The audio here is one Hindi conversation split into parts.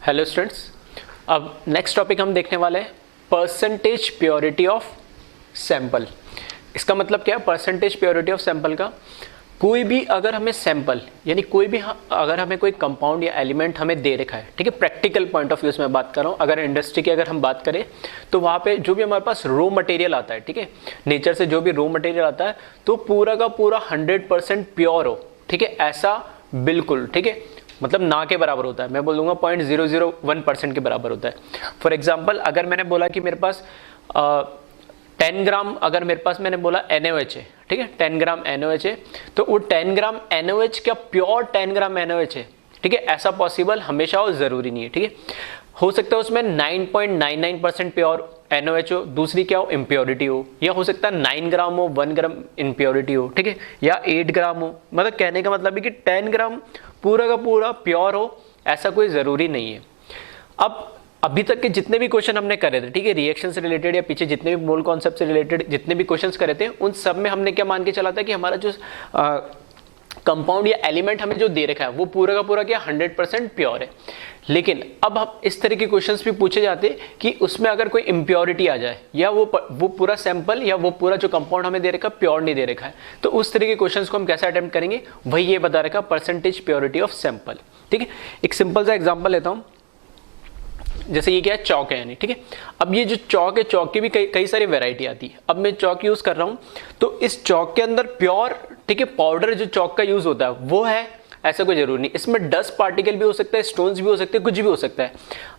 हेलो स्टूडेंट्स, अब नेक्स्ट टॉपिक हम देखने वाले हैं परसेंटेज प्योरिटी ऑफ सैंपल। इसका मतलब क्या है? परसेंटेज प्योरिटी ऑफ सैंपल का कोई भी अगर हमें सैंपल यानी कोई भी अगर हमें कोई कंपाउंड या एलिमेंट हमें दे रखा है, ठीक है, प्रैक्टिकल पॉइंट ऑफ व्यू से मैं बात कर रहा हूँ। अगर इंडस्ट्री की अगर हम बात करें तो वहाँ पे जो भी हमारे पास रॉ मटेरियल आता है, ठीक है, नेचर से जो भी रॉ मटेरियल आता है तो पूरा का पूरा 100% प्योर हो, ठीक है, ऐसा बिल्कुल, ठीक है, मतलब ना के बराबर होता है। मैं बोलूँगा 0.001% के बराबर होता है। फॉर एग्जाम्पल अगर मैंने बोला कि मेरे पास 10 ग्राम, अगर मेरे पास मैंने बोला NaOH है, ठीक है, 10 ग्राम NaOH है, तो वो 10 ग्राम NaOH क्या प्योर 10 ग्राम NaOH है? ठीक है, ऐसा पॉसिबल हमेशा हो, जरूरी नहीं है, ठीक है। हो सकता है उसमें 9.99% प्योर NaOH हो, दूसरी क्या हो, इम्प्योरिटी हो, या हो सकता है 9 ग्राम हो, 1 ग्राम इम्प्योरिटी हो, ठीक है, या 8 ग्राम हो। मतलब कहने का मतलब है कि 10 ग्राम पूरा का पूरा प्योर हो, ऐसा कोई ज़रूरी नहीं है। अब अभी तक के जितने भी क्वेश्चन हमने करे थे, ठीक है, रिएक्शन से रिलेटेड या पीछे जितने भी मोल कॉन्सेप्ट से रिलेटेड जितने भी क्वेश्चंस करे थे, उन सब में हमने क्या मान के चला था कि हमारा जो कंपाउंड या एलिमेंट हमें जो दे रखा है वो पूरा का पूरा क्या 100% प्योर है। लेकिन अब हम इस तरह के क्वेश्चंस भी पूछे जाते कि उसमें अगर कोई इम्प्योरिटी आ जाए या वो पूरा सैंपल या वो पूरा जो कंपाउंड हमें दे रखा है प्योर नहीं दे रखा है, तो उस तरह के क्वेश्चंस को हम कैसे अटेम्प्ट करेंगे, वही ये बता रखा परसेंटेज प्योरिटी ऑफ सैंपल। ठीक है, एक सिंपल सा एग्जाम्पल लेता हूँ। जैसे ये क्या है, चौक है यानी, ठीक है। अब ये जो चौक है, चौक की भी कई सारी वैरायटी आती है। अब मैं चौक यूज कर रहा हूँ तो इस चौक के अंदर प्योर, ठीक है, पाउडर जो चौक का यूज होता है वो है, ऐसा कोई जरूरी नहीं। इसमें डस्ट पार्टिकल भी हो सकता है, स्टोन्स भी हो सकते हैं, कुछ भी हो सकता है।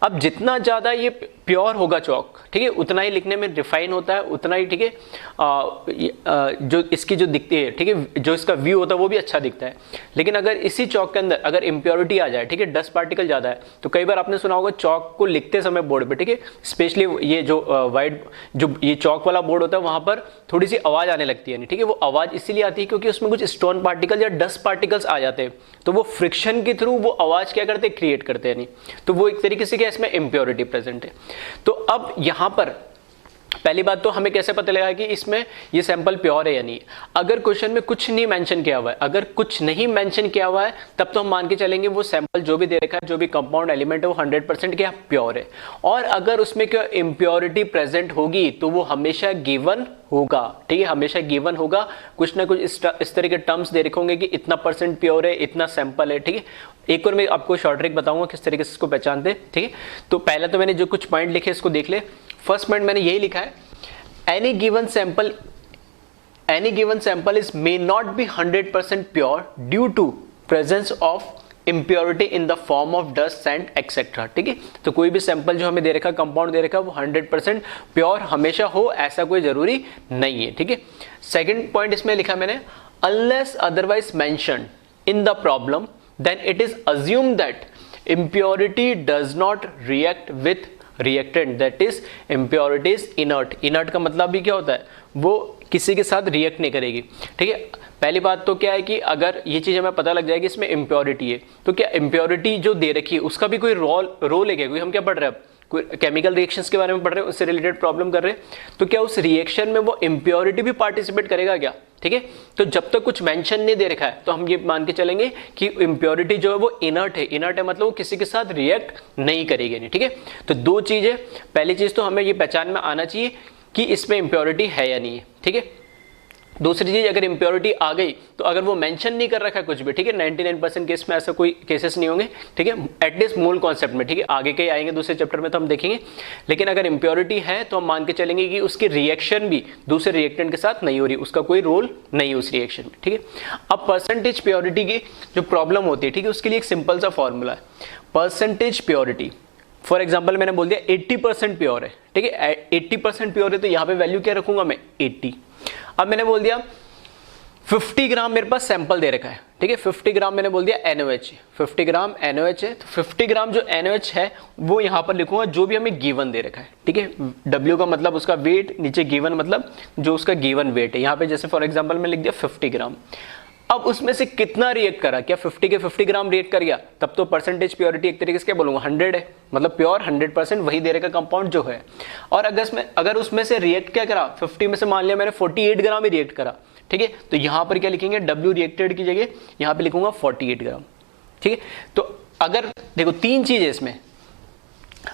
अब जितना ज्यादा ये प्योर होगा चौक, ठीक है, उतना ही लिखने में रिफाइन होता है, उतना ही, ठीक है, जो इसकी जो दिखती है, ठीक है, जो इसका व्यू होता है वो भी अच्छा दिखता है। लेकिन अगर इसी चौक के अंदर अगर इम्प्योरिटी आ जाए, ठीक है, डस्ट पार्टिकल ज्यादा है, तो कई बार आपने सुना होगा चौक को लिखते समय बोर्ड पे, ठीक है, स्पेशली ये जो वाइट जो ये चौक वाला बोर्ड होता है वहां पर थोड़ी सी आवाज आने लगती है, ठीक है। वो आवाज इसीलिए आती है क्योंकि उसमें कुछ स्टोन पार्टिकल या डस्ट पार्टिकल्स आ जाते हैं, तो वो फ्रिक्शन के थ्रू वो आवाज क्या करते हैं, क्रिएट करते हैं, नहीं तो वो एक तरीके से क्या इसमें इम्प्योरिटी प्रेजेंट है। तो अब यहां पर पहली बात तो हमें कैसे पता लगेगा कि इसमें ये सैंपल प्योर है या नहीं? अगर क्वेश्चन में कुछ नहीं मेंशन किया हुआ है, अगर कुछ नहीं मेंशन किया हुआ है तब तो हम मान के चलेंगे वो सैंपल जो भी दे रखा है, जो भी कंपाउंड एलिमेंट है वो 100% क्या प्योर है। और अगर उसमें क्या इम्प्योरिटी प्रेजेंट होगी तो वो हमेशा गिवन होगा, ठीक है, हमेशा गिवन होगा। कुछ ना कुछ इस तरह के टर्म्स दे रखे होंगे कि इतना % प्योर है, इतना सैंपल है, ठीक है। एक और मैं आपको शॉर्ट ट्रिक बताऊंगा किस तरीके से इसको पहचानते हैं, ठीक है। तो पहले तो मैंने जो कुछ पॉइंट लिखे इसको देख ले। फर्स्ट पॉइंट मैंने यही लिखा है, any given sample is may not be 100% pure due to presence of impurity in the form of dust, sand, etc. ठीक है, तो कोई भी सैंपल जो हमें दे रखा, कंपाउंड दे रखा, वो 100% प्योर हमेशा हो, ऐसा कोई जरूरी नहीं है, ठीक है। सेकंड पॉइंट इसमें लिखा मैंने, unless otherwise mentioned in the problem then it is assumed that impurity does not react with reactant, that is impurity is inert। inert का मतलब भी क्या होता है, वो किसी के साथ रिएक्ट नहीं करेगी, ठीक है। पहली बात तो क्या है कि अगर ये चीज हमें पता लग जाएगी इसमें इम्प्योरिटी है, तो क्या इम्प्योरिटी जो दे रखी है उसका भी कोई रोल है क्या? कोई हम क्या पढ़ रहे हैं, कोई केमिकल रिएक्शंस के बारे में पढ़ रहे हैं, उससे रिलेटेड प्रॉब्लम कर रहे हैं, तो क्या उस रिएक्शन में वो इम्प्योरिटी भी पार्टिसिपेट करेगा क्या? ठीक है, तो जब तक कुछ मेंशन नहीं दे रखा है तो हम ये मान के चलेंगे कि इम्प्योरिटी जो है वो इनर्ट है। इनर्ट है मतलब वो किसी के साथ रिएक्ट नहीं करेगी, नहीं, ठीक है। तो दो चीजें, पहली चीज तो हमें ये पहचान में आना चाहिए कि इसमें इम्प्योरिटी है या नहीं है, ठीक है। दूसरी चीज, अगर इम्प्योरिटी आ गई तो अगर वो मेंशन नहीं कर रखा है कुछ भी, ठीक है, 99% केस में ऐसा कोई केसेस नहीं होंगे, ठीक है, एटलीस्ट मूल कॉन्सेप्ट में, ठीक है, आगे के आएंगे दूसरे चैप्टर में तो हम देखेंगे। लेकिन अगर इम्प्योरिटी है तो हम मान के चलेंगे कि उसकी रिएक्शन भी दूसरे रिएक्टेंट के साथ नहीं हो रही, उसका कोई रोल नहीं है उस रिएक्शन में, ठीक है। अब परसेंटेज प्योरिटी की जो प्रॉब्लम होती है, ठीक है, उसके लिए एक सिंपल सा फॉर्मूला है, परसेंटेज प्योरिटी। फॉर एग्जाम्पल मैंने बोल दिया 80% प्योर है, ठीक है, 80% प्योर है तो यहाँ पे वैल्यू क्या रखूंगा मैं, 80। अब मैंने बोल दिया 50 ग्राम मेरे पास सैंपल दे रखा है, ठीक है, 50 ग्राम मैंने बोल दिया NaOH, 50 ग्राम NaOH है, तो 50 ग्राम जो NaOH है वो यहाँ पर लिखूंगा जो भी हमें गिवन दे रखा है, ठीक है। W का मतलब उसका वेट, नीचे गिवन मतलब जो उसका गिवन वेट है। यहाँ पे जैसे फॉर एग्जांपल मैं लिख दिया 50 ग्राम। अब उसमें से कितना रिएक्ट करा, क्या 50 के 50 ग्राम रिएक्ट कर गया, तब तो परसेंटेज प्योरिटी एक तरीके से क्या बोलूंगा 100 है, मतलब प्योर 100% वही दे रखा कंपाउंड जो है। और अगर उसमें से रिएक्ट क्या करा, 50 में से मान लिया मैंने 48 ग्राम ही रिएक्ट करा, ठीक है, तो यहां पर क्या लिखेंगे, W रिएक्टेड की जगह यहां पे लिखूंगा 48 ग्राम, ठीक है। तो अगर देखो तीन चीज है इसमें,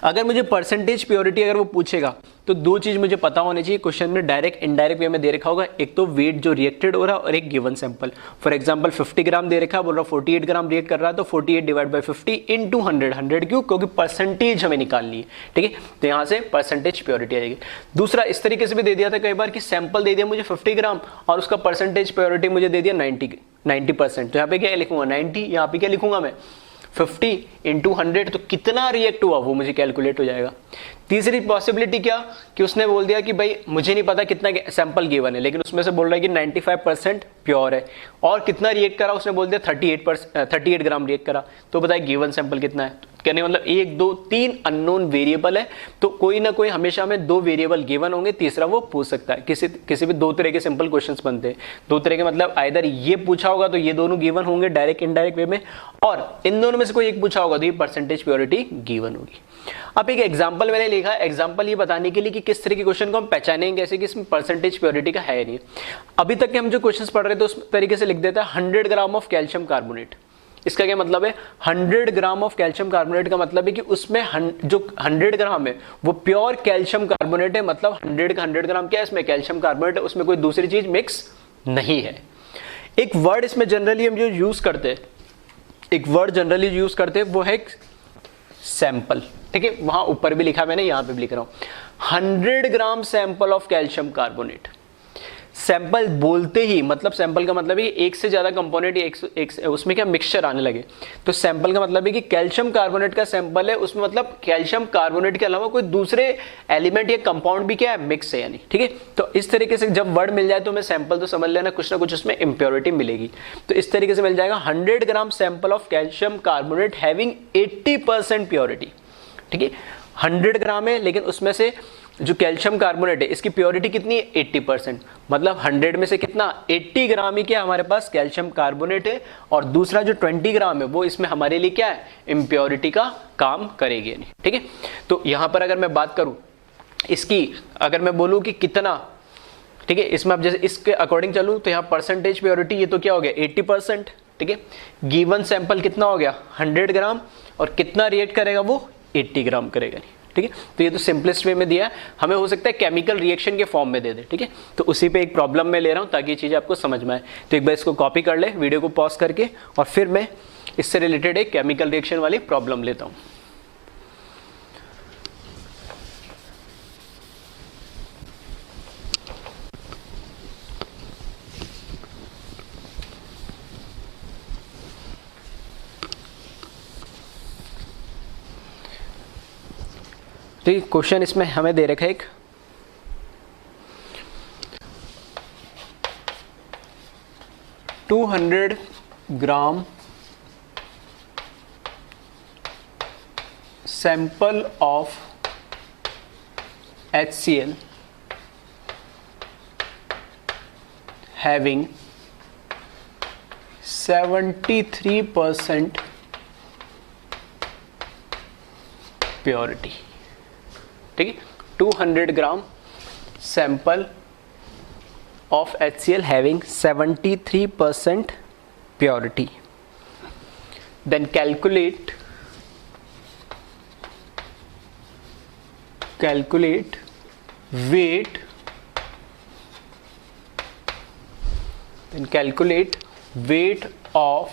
अगर मुझे परसेंटेज प्योरिटी अगर वो पूछेगा तो दो चीज मुझे पता होनी चाहिए, क्वेश्चन में डायरेक्ट इनडायरेक्ट वे में दे रखा होगा, एक तो वेट जो रिएक्टेड हो रहा है और एक गिवन सैंपल। फॉर एग्जांपल 50 ग्राम दे रखा है, बोल रहा 48 ग्राम रिएक्ट कर रहा है, तो 48 डिवाइड बाई 50 इंटू 100 क्यों, क्योंकि परसेंटेज हमें निकालनी है, ठीक है। तो यहाँ से परसेंटेज प्योरिटी आ जाएगी। दूसरा इस तरीके से भी दे दिया था कई बार कि सैंपल दे दिया मुझे 50 ग्राम और उसका परसेंटेज प्योरिटी मुझे दे दिया 90%, तो यहाँ पे क्या लिखूंगा 90, यहाँ पे क्या लिखूंगा मैं 50 इंटू 100, तो कितना रिएक्ट हुआ वो मुझे कैलकुलेट हो जाएगा। तीसरी पॉसिबिलिटी क्या कि उसने बोल दिया कि भाई मुझे नहीं पता कितना सैंपल गिवन है, लेकिन उसमें से बोल रहा है कि 95% प्योर है और कितना रिएक्ट करा, उसने बोल दिया 38 ग्राम रिएक्ट करा, तो बताए गिवन सैंपल कितना है। कहने मतलब 1 2 3 अननोन वेरिएबल है, तो कोई ना कोई हमेशा हमें 2 वेरिएबल गिवन होंगे, तीसरा वो पूछ सकता है। किसी भी 2 तरह के सिंपल क्वेश्चंस बनते हैं, 2 तरह के मतलब आइदर ये पूछा होगा तो ये दोनों गिवन होंगे डायरेक्ट इनडायरेक्ट वे में, और इन दोनों में से कोई एक पूछा होगा तो ये परसेंटेज प्योरिटी गिवन होगी। अब एक एग्जांपल मैंने लिखा है, एग्जांपल ये बताने के लिए कि किस तरह के क्वेश्चन को हम पहचानेंगे कैसे कि इसमें परसेंटेज प्योरिटी का है नहीं। अभी तक के हम जो क्वेश्चंस पढ़ रहे थे उस तरीके से लिख देता है 100 ग्राम ऑफ कैल्शियम कार्बोनेट। इसका क्या मतलब है, 100 ग्राम ऑफ कैल्शियम कार्बोनेट का मतलब है कि उसमें जो 100 ग्राम है वो प्योर कैल्शियम कार्बोनेट है, मतलब 100 का 100 ग्राम क्या है, इसमें कैल्शियम कार्बोनेट है, उसमें कोई दूसरी चीज मिक्स नहीं है। एक वर्ड इसमें जनरली हम जो यूज करते हैं, एक वर्ड जनरली यूज करते हैं वो है सैंपल, ठीक है। वहां ऊपर भी लिखा मैंने, यहां पे भी लिख रहा हूं 100 gram sample of calcium carbonate. Sample बोलते ही मतलब सैंपल का मतलब है कि एक से ज्यादा कंपोनेंट एक उसमें क्या मिक्सचर आने लगे, तो सैंपल का मतलब है कि कैल्शियम कार्बोनेट का सैंपल है, उसमें मतलब कैल्शियम कार्बोनेट के अलावा कोई दूसरे एलिमेंट या कंपाउंड भी क्या है, मिक्स है यानी, ठीक है। तो इस तरीके से जब वर्ड मिल जाए तो हमें सैंपल तो समझ लेना कुछ ना कुछ उसमें इंप्योरिटी मिलेगी, तो इस तरीके से मिल जाएगा 100 gram sample of calcium carbonate having 80% purity, ठीक है। 100 ग्राम है लेकिन उसमें से जो कैल्शियम कार्बोनेट है इसकी प्योरिटी कितनी है 80%, मतलब 100 में से कितना 80 ग्राम ही क्या हमारे पास कैल्शियम कार्बोनेट है, और दूसरा जो 20 ग्राम है वो इसमें हमारे लिए क्या है, इम्प्योरिटी का काम करेगी, ठीक है। तो यहां पर अगर मैं बात करूं इसकी, अगर मैं बोलूं कि कितना, ठीक है, इसमें अब जैसे इसके अकॉर्डिंग चलूं तो यहाँ परसेंटेज प्योरिटी ये तो क्या हो गया 80%, ठीक है। गिवन सैंपल कितना हो गया 100 ग्राम और कितना रिएक्ट करेगा वो 80 ग्राम करेगा, ठीक है। तो ये तो सिंपलेस्ट वे में दिया है, हमें हो सकता है केमिकल रिएक्शन के फॉर्म में दे दे, ठीक है। तो उसी पे एक प्रॉब्लम में ले रहा हूं ताकि ये चीज आपको समझ में आए। तो एक बार इसको कॉपी कर ले वीडियो को पॉज करके, और फिर मैं इससे रिलेटेड एक केमिकल रिएक्शन वाली प्रॉब्लम लेता हूं। तो ये क्वेश्चन इसमें हमें दे रखा है एक 200 gram sample of HCl having 73% purity, ठीक है। 200 gram sample of HCl having 73% purity, then calculate weight, then calculate weight of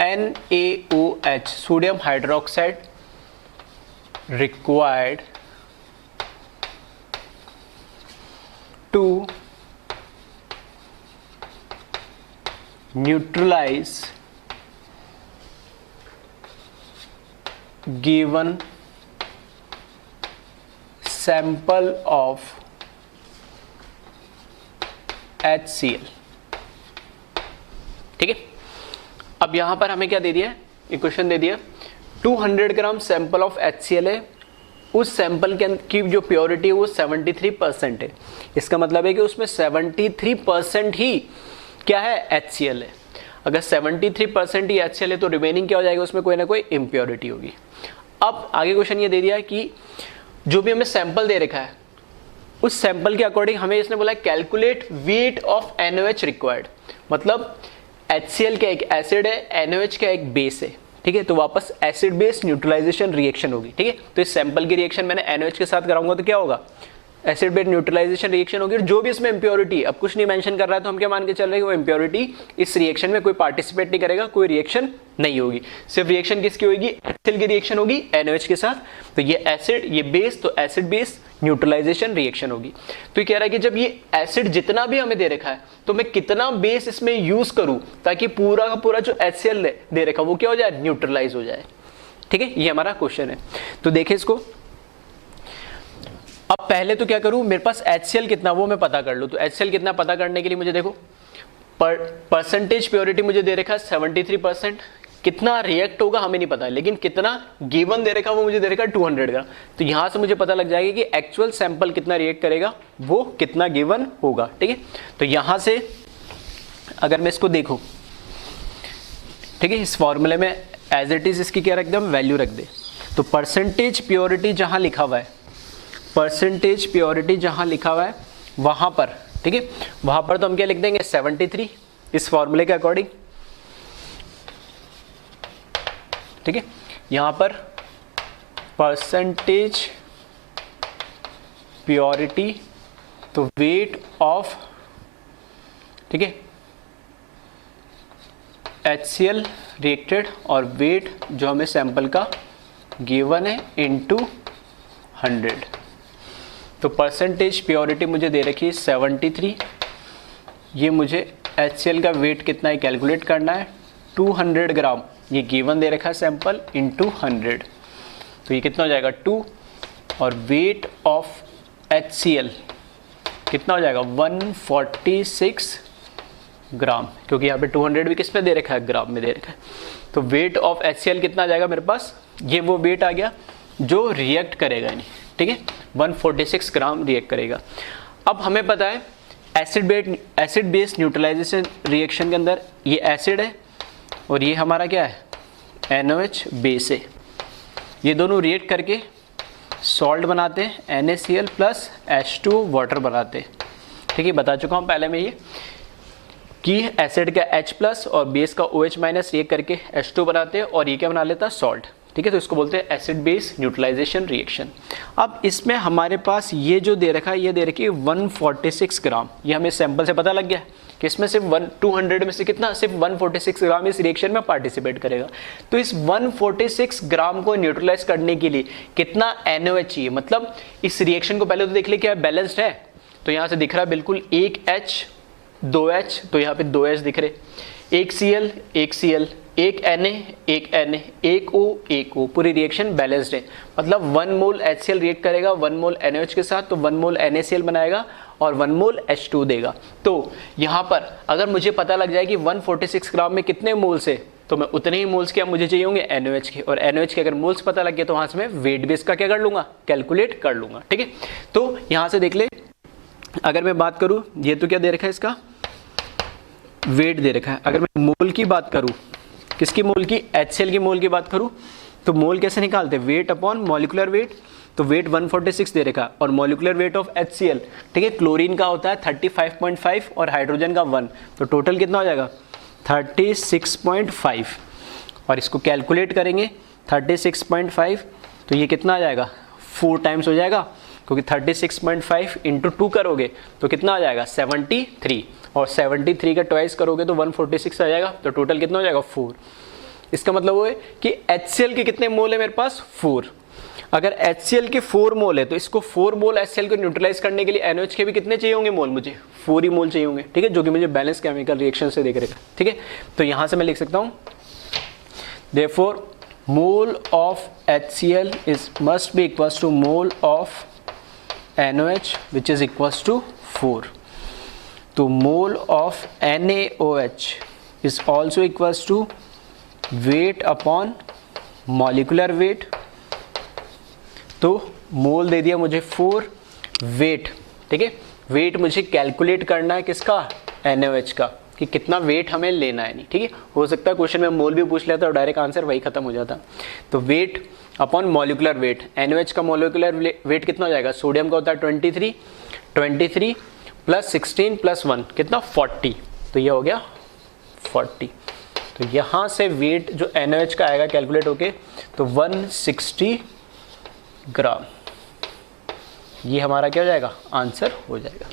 NaOH sodium hydroxide required to neutralize given sample of HCl, ठीक है। अब यहां पर हमें क्या दे दिया, इक्वेशन दे दिया 200 ग्राम सैंपल ऑफ HCl है, उस सैंपल की जो प्योरिटी है वो 73% है। इसका मतलब है कि उसमें 73% ही क्या है HCl है। अगर 73% ही HCl है तो रिमेनिंग क्या हो जाएगा, उसमें कोई ना कोई इम्प्योरिटी होगी। अब आगे क्वेश्चन ये दे दिया कि जो भी हमें सैंपल दे रखा है उस सैंपल के अकॉर्डिंग हमें इसने बोला calculate weight of NaOH required, मतलब HCl का एक एसिड है, NaOH का एक बेस है, ठीक है, तो वापस एसिड बेस न्यूट्रलाइजेशन रिएक्शन होगी। ठीक है, तो इस सैंपल की रिएक्शन मैंने NaOH के साथ कराऊंगा तो क्या होगा, एसिड बेस न्यूट्रलाइजेशन रिएक्शन होगी। और जो भी इसमें इंप्योरिटी, अब कुछ नहीं मेंशन कर रहा है तो हम क्या मान के चल रहे हैं, वो इंप्योरिटी इस रिएक्शन में कोई पार्टिसिपेट नहीं करेगा, कोई रिएक्शन नहीं होगी। सिर्फ रिएक्शन किसकी होगी, HCl की रिएक्शन होगी NaOH के साथ। तो ये एसिड, ये बेस, तो एसिड बेस न्यूट्रलाइजेशन रिएक्शन होगी। तो ये कह रहा है कि जब ये एसिड जितना भी हमें दे रखा है तो मैं कितना बेस इसमें यूज करूं ताकि पूरा का पूरा जो HCl दे रखा वो क्या हो जाए, न्यूट्रलाइज हो जाए। ठीक है, ये हमारा क्वेश्चन है। तो देखिए इसको, अब पहले तो क्या करूं, मेरे पास HCl कितना वो मैं पता कर लूं। तो HCl कितना पता करने के लिए मुझे देखो, परसेंटेज प्योरिटी मुझे दे रखा है 73%, कितना रिएक्ट होगा हमें नहीं पता है, लेकिन कितना गिवन दे रखा वो मुझे दे रखा है 200 ग्राम। तो यहां से मुझे पता लग जाएगा कि एक्चुअल सैंपल कितना रिएक्ट करेगा, वो कितना गिवन होगा। ठीक है, तो यहां से अगर मैं इसको देखूं, ठीक है, इस फॉर्मूले में एज इट इज इसकी क्या रख दे, हम वैल्यू रख दे। तो परसेंटेज प्योरिटी जहां लिखा हुआ है, परसेंटेज प्योरिटी जहां लिखा हुआ है वहां पर, ठीक है, वहां पर तो हम क्या लिख देंगे 73 इस फॉर्मूले के अकॉर्डिंग। ठीक है, यहां पर परसेंटेज प्योरिटी तो वेट ऑफ, ठीक है, HCl रिएक्टेड और वेट जो हमें सैंपल का गिवन है इनटू 100। तो परसेंटेज प्योरिटी मुझे दे रखी है 73, ये मुझे HCl का वेट कितना है कैलकुलेट करना है 200 ग्राम, ये गिवन दे रखा है सैंपल इनटू 100। तो ये कितना हो जाएगा 2, और वेट ऑफ HCl कितना हो जाएगा 146 ग्राम, क्योंकि यहाँ पे 200 भी किस में दे रखा है, ग्राम में दे रखा है। तो वेट ऑफ HCl कितना आ जाएगा मेरे पास, ये वो वेट आ गया जो रिएक्ट करेगा नहीं। ठीक है, 146 ग्राम रिएक्ट करेगा। अब हमें पता है एसिड बेस न्यूट्रलाइजेशन रिएक्शन के अंदर ये एसिड है और ये हमारा क्या है NaOH बेस है, ये दोनों रिएक्ट करके सॉल्ट बनाते हैं NaCl प्लस H2 वाटर बनाते हैं। ठीक है, बता चुका हूँ पहले मैं ये कि एसिड का H प्लस और बेस का OH माइनस रिएक्ट करके H2 बनाते हैं और ये क्या बना लेता है सॉल्ट। ठीक है, तो इसको बोलते हैं एसिड बेस न्यूट्रलाइजेशन रिएक्शन। अब इसमें हमारे पास ये जो दे रखा है, ये दे रखी है 146 ग्राम, ये हमें सैंपल से पता लग गया कि इसमें सिर्फ 200 में से कितना, सिर्फ 146 ग्राम इस रिएक्शन में पार्टिसिपेट करेगा। तो इस 146 ग्राम को न्यूट्रलाइज करने के लिए कितना NaOH चाहिए, मतलब इस रिएक्शन को पहले तो देख ले क्या बैलेंस्ड है। तो यहाँ से दिख रहा है बिल्कुल एक H 2H, तो यहाँ पे 2H दिख रहे, एक Cl एक Cl, एक Na एक Na, एक O एक O, पूरी रिएक्शन बैलेंस्ड है। मतलब 1 मोल HCl रिएक्ट करेगा 1 मोल NaOH के साथ, तो 1 मोल NaCl बनाएगा और 1 मोल H2 देगा। तो यहाँ पर अगर मुझे पता लग जाए कि 146 ग्राम में कितने मोल्स है, तो मैं उतने ही मोल्स क्या मुझे चाहिए होंगे NaOH के, और NaOH के अगर मोल्स पता लग गए तो वहाँ से मैं वेट बेस का क्या कर लूँगा, कैलकुलेट कर लूँगा। ठीक है, तो यहाँ से देख ले, अगर मैं बात करूँ, ये तो क्या दे रखा है, इसका वेट दे रखा है। अगर मैं मोल की बात करूँ, किसकी मोल की, HCl की मोल की बात करूँ, तो मोल कैसे निकालते हैं, वेट अपॉन मॉलिक्यूलर वेट। तो वेट 146 दे रखा और मॉलिक्यूलर वेट ऑफ HCl, ठीक है, क्लोरीन का होता है 35.5 और हाइड्रोजन का 1, तो टोटल कितना हो जाएगा 36.5। और इसको कैलकुलेट करेंगे 36.5, तो ये कितना आ जाएगा 4 टाइम्स हो जाएगा, क्योंकि 36.5 इंटू 2 करोगे तो कितना आ जाएगा 73, और 73 का ट्वाइस करोगे तो 146 आ जाएगा, तो टोटल कितना हो जाएगा 4। इसका मतलब वो है कि HCl के कितने मोल है मेरे पास 4। अगर HCl के 4 मोल है तो इसको 4 मोल HCl को न्यूट्रलाइज करने के लिए NaOH के भी कितने चाहिए होंगे मोल, मुझे 4 ही मोल चाहिए होंगे। ठीक है, जो कि मुझे बैलेंस केमिकल रिएक्शन से देख रहेगा। ठीक है, तो यहां से मैं लिख सकता हूं therefore mole of HCl is must be equals to mole of NaOH which is equals to 4. तो mole of NaOH is also equals to weight upon molecular weight। तो मोल दे दिया मुझे 4, वेट, ठीक है, वेट मुझे कैलकुलेट करना है किसका, NaOH का, कि कितना वेट हमें लेना है। नहीं, ठीक है, हो सकता है क्वेश्चन में मोल भी पूछ लेता और डायरेक्ट आंसर वही खत्म हो जाता। तो weight upon molecular weight, NaOH का मॉलिक्यूलर वेट कितना हो जाएगा, सोडियम का होता है 23 प्लस 16 प्लस 1 कितना 40, तो ये हो गया 40। तो यहाँ से वेट जो NaOH का आएगा कैलकुलेट होके तो 160 ग्राम, ये हमारा क्या हो जाएगा, आंसर हो जाएगा।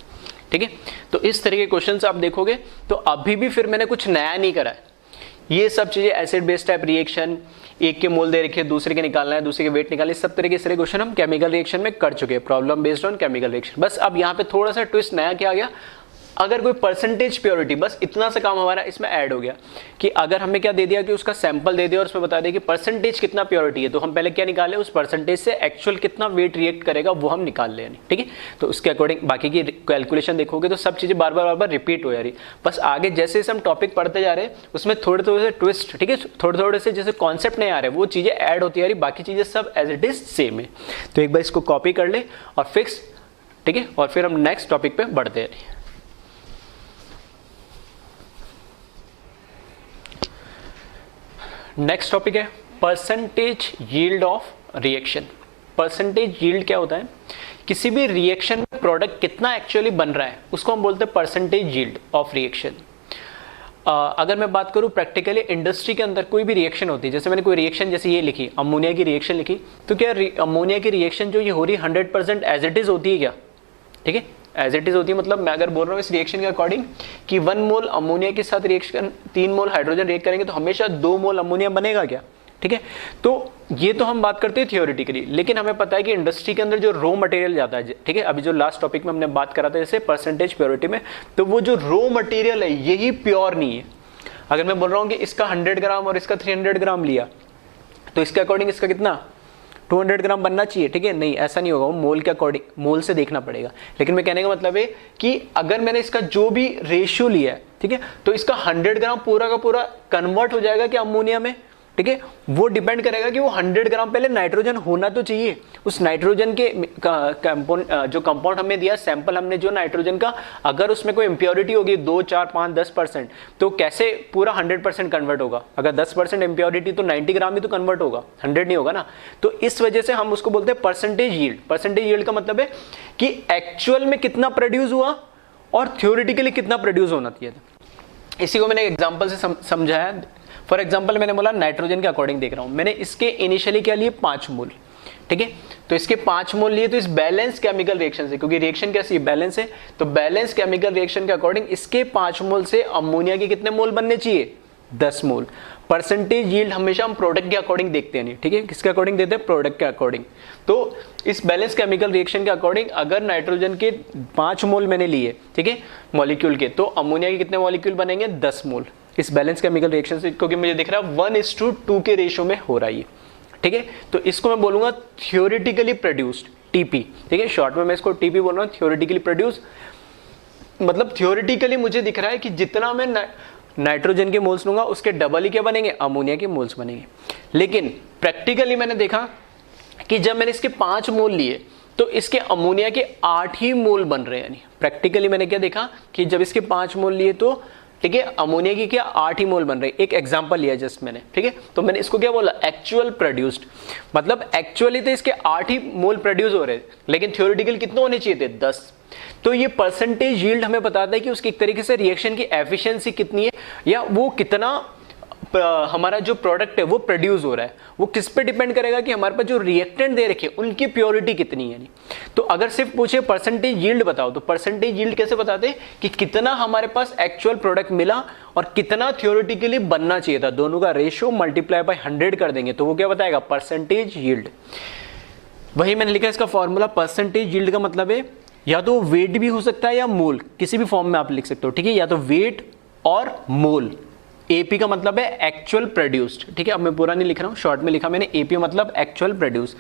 ठीक है, तो इस तरह के क्वेश्चन आप देखोगे तो अभी भी फिर मैंने कुछ नया नहीं करा है। ये सब चीजें एसिड बेस टाइप रिएक्शन, एक के मोल दे रखे, दूसरे के निकालना है, दूसरे के वेट निकालना है, सब तरह के सारे क्वेश्चन हम केमिकल रिएक्शन में कर चुके हैं, problem based on chemical reaction. बस अब यहाँ पे थोड़ा सा ट्विस्ट नया क्या आ गया, अगर कोई परसेंटेज प्योरिटी, बस इतना सा काम हमारा इसमें ऐड हो गया कि अगर हमें क्या दे दिया कि उसका सैंपल दे दिया और उसमें बता दिया कि परसेंटेज कितना प्योरिटी है, तो हम पहले क्या निकाले, उस परसेंटेज से एक्चुअल कितना वेट रिएक्ट करेगा वो हम निकाल ले। ठीक है, तो उसके अकॉर्डिंग बाकी की कैलकुलेशन देखोगे तो सब चीज़ें बार बार रिपीट हो जा रही। बस आगे जैसे जैसे हम टॉपिक पढ़ते जा रहे हैं उसमें थोड़े थोड़े से ट्विस्ट, ठीक है, थोड़े थोड़े से जैसे कॉन्सेप्ट नहीं आ रहे वो चीज़ें ऐड होती आ रही, बाकी चीज़ें सब एज इट इज सेम है। तो एक बार इसको कॉपी कर ले और फिक्स, ठीक है, और फिर हम नेक्स्ट टॉपिक पे बढ़ते हैं। नेक्स्ट टॉपिक है percentage yield of reaction. Percentage yield क्या होता है, किसी भी रिएक्शन में प्रोडक्ट कितना एक्चुअली बन रहा है उसको हम बोलते हैं परसेंटेज यील्ड ऑफ रिएक्शन। अगर मैं बात करूं प्रैक्टिकली इंडस्ट्री के अंदर कोई भी रिएक्शन होती है, जैसे मैंने कोई रिएक्शन जैसे ये लिखी, अमोनिया की रिएक्शन लिखी, तो क्या अमोनिया की रिएक्शन जो ये हो रही है 100% एज इट इज होती है क्या, ठीक है, एज इट इज होती है। मतलब मैं अगर बोल रहा हूँ इस रिएक्शन के अकॉर्डिंग कि 1 मोल अमोनिया के साथ रिएक्शन 3 मोल हाइड्रोजन रिएक्ट करेंगे तो हमेशा 2 मोल अमोनिया बनेगा क्या, ठीक है। तो ये तो हम बात करते हैं थियोरेटिकली, लेकिन हमें पता है कि इंडस्ट्री के अंदर जो रॉ मटेरियल जाता है, ठीक है, अभी जो लास्ट टॉपिक में हमने बात करा था जैसे परसेंटेज प्योरिटी में, तो वो जो रॉ मटेरियल है यही प्योर नहीं है। अगर मैं बोल रहा हूँ कि इसका 100 ग्राम और इसका 300 ग्राम लिया तो इसके अकॉर्डिंग इसका कितना 200 ग्राम बनना चाहिए, ठीक है, नहीं ऐसा नहीं होगा, वो मोल के अकॉर्डिंग मोल से देखना पड़ेगा। लेकिन मैं कहने का मतलब है कि अगर मैंने इसका जो भी रेशियो लिया है, ठीक है, तो इसका 100 ग्राम पूरा का पूरा कन्वर्ट हो जाएगा कि अमोनिया में, ठीक है, वो डिपेंड करेगा कि वो 100 ग्राम पहले नाइट्रोजन होना तो चाहिए। उस नाइट्रोजन के जो कंपाउंड हमें दिया सैंपल हमने जो नाइट्रोजन का, अगर उसमें कोई इम्प्योरिटी होगी 2, 4, 5, 10%, तो कैसे पूरा 100% कन्वर्ट होगा। अगर 10% इम्प्योरिटी तो 90 ग्राम ही तो कन्वर्ट होगा, 100 नहीं होगा ना। तो इस वजह से हम उसको बोलते हैं परसेंटेज यील्ड। परसेंटेज यील्ड का मतलब है कि एक्चुअल में कितना प्रोड्यूस हुआ और थ्योरेटिकली कितना प्रोड्यूस होना चाहिए था। इसी को मैंने एग्जाम्पल से समझाया। फॉर एग्जाम्पल मैंने बोला नाइट्रोजन के अकॉर्डिंग देख रहा हूं, मैंने इसके इनिशियली क्या लिए 5 मोल, ठीक है, तो इसके 5 मोल लिए, तो इस बैलेंस केमिकल रिएक्शन से, क्योंकि रिएक्शन कैसी बैलेंस है, तो बैलेंस केमिकल रिएक्शन के अकॉर्डिंग इसके 5 मोल से अमोनिया के कितने मोल बनने चाहिए, 10 मोल। परसेंटेज यील्ड हमेशा हम प्रोडक्ट के अकॉर्डिंग देखते हैं, नहीं, ठीक है, किसके अकॉर्डिंग देते हैं, प्रोडक्ट के अकॉर्डिंग। तो इस बैलेंस केमिकल रिएक्शन के अकॉर्डिंग अगर नाइट्रोजन के 5 मोल मैंने लिए, ठीक है, मॉलिक्यूल के, तो अमोनिया के कितने मॉलिक्यूल बनेंगे, 10 मोल इस बैलेंस केमिकल रिएक्शन से, क्योंकि मुझे दिख रहा है 1:2 के रेशियो में हो रहा है, ठीक है। तो इसको मैं बोलूंगा थियोरेटिकली प्रोड्यूस्ड, टीपी, ठीक है, शॉर्ट में मैं इसको टीपी बोल रहा हूँ, थियोरेटिकली प्रोड्यूस। मतलब थियोरेटिकली मुझे दिख रहा है कि जितना मैं नाइट्रोजन के मोल्स लूंगा उसके डबल ही क्या बनेंगे, अमोनिया के मोल्स बनेंगे। लेकिन प्रैक्टिकली मैंने देखा कि जब मैंने इसके 5 मोल लिए तो इसके अमोनिया के 8 ही मोल बन रहे हैं। यानी प्रैक्टिकली मैंने क्या देखा कि जब इसके 5 मोल लिए तो, ठीक है, अमोनिया की क्या 8 ही मोल बन रहे। एक एग्जांपल लिया जस्ट मैंने, ठीक है, तो मैंने इसको क्या बोला, एक्चुअल प्रोड्यूस्ड। मतलब एक्चुअली तो इसके 8 ही मोल प्रोड्यूस हो रहे, लेकिन थ्योरेटिकल कितने होने चाहिए थे, 10। तो ये परसेंटेज यील्ड हमें बताता है कि उसकी एक तरीके से रिएक्शन की एफिशिएंसी कितनी है, या वो कितना हमारा जो प्रोडक्ट है वो प्रोड्यूस हो रहा है, वो किस पे डिपेंड करेगा कि हमारे पास जो रिएक्टेंट दे रखे उनकी प्योरिटी कितनी है। तो अगर सिर्फ पूछे परसेंटेज यील्ड बताओ, तो परसेंटेज यील्ड कैसे बताते हैं कि कितना हमारे पास एक्चुअल प्रोडक्ट मिला और कितना थ्योरेटिकली बनना चाहिए था, दोनों का रेशियो मल्टीप्लाई बाय 100 कर देंगे तो वो क्या बताएगा, परसेंटेज यील्ड। वही मैंने लिखा इसका फॉर्मूला। परसेंटेज यील्ड का मतलब है या तो वेट भी हो सकता है या मोल, किसी भी फॉर्म में आप लिख सकते हो, ठीक है, या तो वेट और मोल। एपी का मतलब है एक्चुअल प्रोड्यूस्ड, ठीक है, अब मैं पूरा नहीं लिख रहा हूँ, शॉर्ट में लिखा मैंने, एपी मतलब एक्चुअल प्रोड्यूस।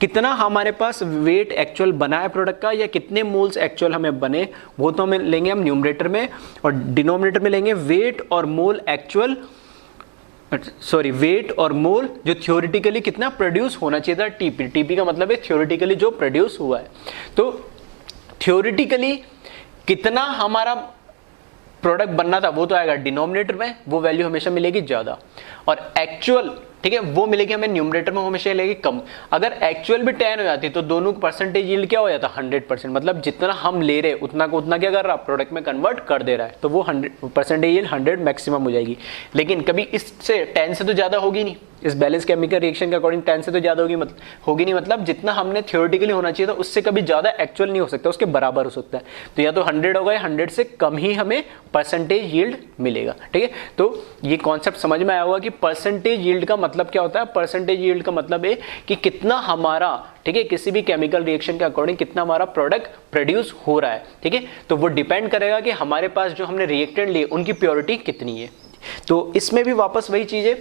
कितना हमारे पास वेट एक्चुअल बना है प्रोडक्ट का, या कितने मोल्स एक्चुअल हमें बने, वो तो हमें लेंगे हम न्यूमरेटर में, और डिनोमिनेटर में लेंगे वेट और मोल एक्चुअल, सॉरी वेट और मोल जो थ्योरेटिकली कितना प्रोड्यूस होना चाहिए था, टीपी। टीपी का मतलब है थ्योरेटिकली जो प्रोड्यूस हुआ है। तो थ्योरेटिकली कितना हमारा प्रोडक्ट बनना था वो तो आएगा डिनोमिनेटर में, वो वैल्यू हमेशा मिलेगी ज्यादा, और एक्चुअल ठीक है, वो मिलेगी हमें न्यूमरेटर में, हमेशा लगेगी कम। अगर एक्चुअल भी 10 हो जाती तो दोनों परसेंटेज यील्ड क्या हो जाता 100%, मतलब जितना हम ले रहे उतना को उतना क्या कर रहा प्रोडक्ट में कन्वर्ट कर दे रहा है, तो वो 100% यील्ड 100 मैक्सिमम हो जाएगी। लेकिन कभी इससे 10 से तो ज़्यादा होगी नहीं, इस बैलेंस केमिकल रिएक्शन के अकॉर्डिंग 10 से तो ज़्यादा होगी नहीं, मतलब जितना हमने थ्योरेटिकली होना चाहिए था उससे कभी ज़्यादा एक्चुअल नहीं हो सकता, उसके बराबर हो सकता है। तो या तो 100 होगा या 100 से कम ही हमें परसेंटेज यील्ड मिलेगा। ठीक है, तो ये कॉन्सेप्ट समझ में आया होगा कि परसेंटेज यील्ड का मतलब क्या होता है। परसेंटेज यील्ड का मतलब है कि कितना हमारा, ठीक है, किसी भी केमिकल रिएक्शन के अकॉर्डिंग कितना हमारा प्रोडक्ट प्रोड्यूस हो रहा है। ठीक है, तो वो डिपेंड करेगा कि हमारे पास जो हमने रिएक्टेंट लिए उनकी प्योरिटी कितनी है। तो इसमें भी वापस वही चीज़ है,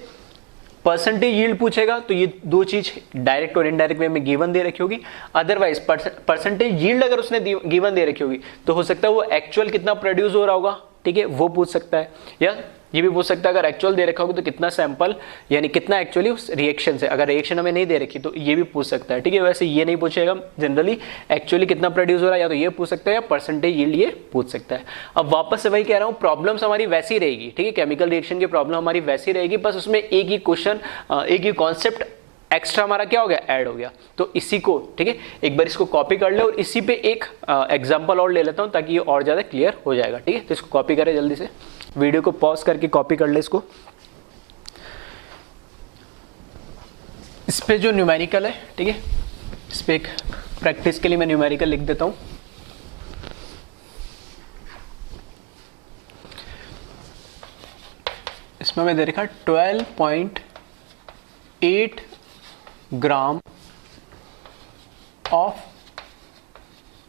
परसेंटेज यील्ड पूछेगा तो ये दो चीज डायरेक्ट और इनडायरेक्ट वे में गिवन दे रखी होगी। अदरवाइज परसेंटेज यील्ड अगर उसने गिवन दे रखी होगी तो हो सकता है वो एक्चुअल कितना प्रोड्यूस हो रहा होगा, ठीक है, वो पूछ सकता है। या ये भी पूछ सकता है अगर एक्चुअल दे रखा होगा तो कितना सैंपल, यानी कितना एक्चुअली उस रिएक्शन से, अगर रिएक्शन हमें नहीं दे रखी तो ये भी पूछ सकता है। ठीक है, वैसे ये नहीं पूछेगा जनरली, एक्चुअली कितना प्रोड्यूस हो रहा है या तो ये पूछ सकता है या परसेंटेज यील्ड ये पूछ सकता है। अब वापस से वही कह रहा हूँ, प्रॉब्लम्स हमारी वैसी रहेगी। ठीक है, केमिकल रिएक्शन की प्रॉब्लम हमारी वैसी रहेगी, बस उसमें एक ही क्वेश्चन, एक ही कॉन्सेप्ट एक्स्ट्रा हमारा क्या हो गया, ऐड हो गया। तो इसी को, ठीक है, एक बार इसको कॉपी कर ले और इसी पे एक एग्जांपल और ले लेता हूं ताकि ये और ज़्यादा क्लियर हो जाएगा। ठीक है, तो इसको कॉपी करें, जल्दी से वीडियो को पॉज करके कॉपी कर ले इसको। इस पे जो न्यूमेरिकल है, ठीक है, इस पे एक प्रैक्टिस के लिए मैं न्यूमेरिकल लिख देता हूं। इसमें मैं दे रखा 12.8 ग्राम ऑफ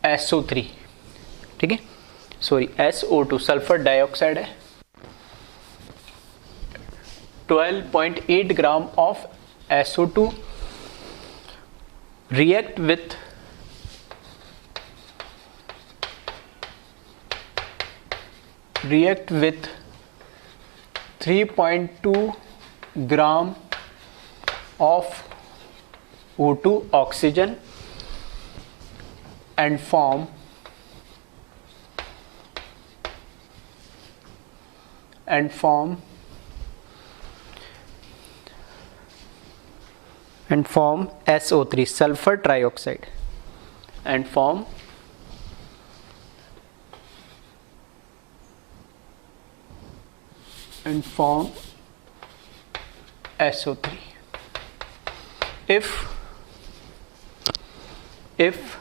SO3, ठीक है, सॉरी SO2 सल्फर डाइऑक्साइड है। 12.8 gram of SO2 react with 3.2 gram of O2 oxygen and form SO3 sulfur trioxide and form SO3 if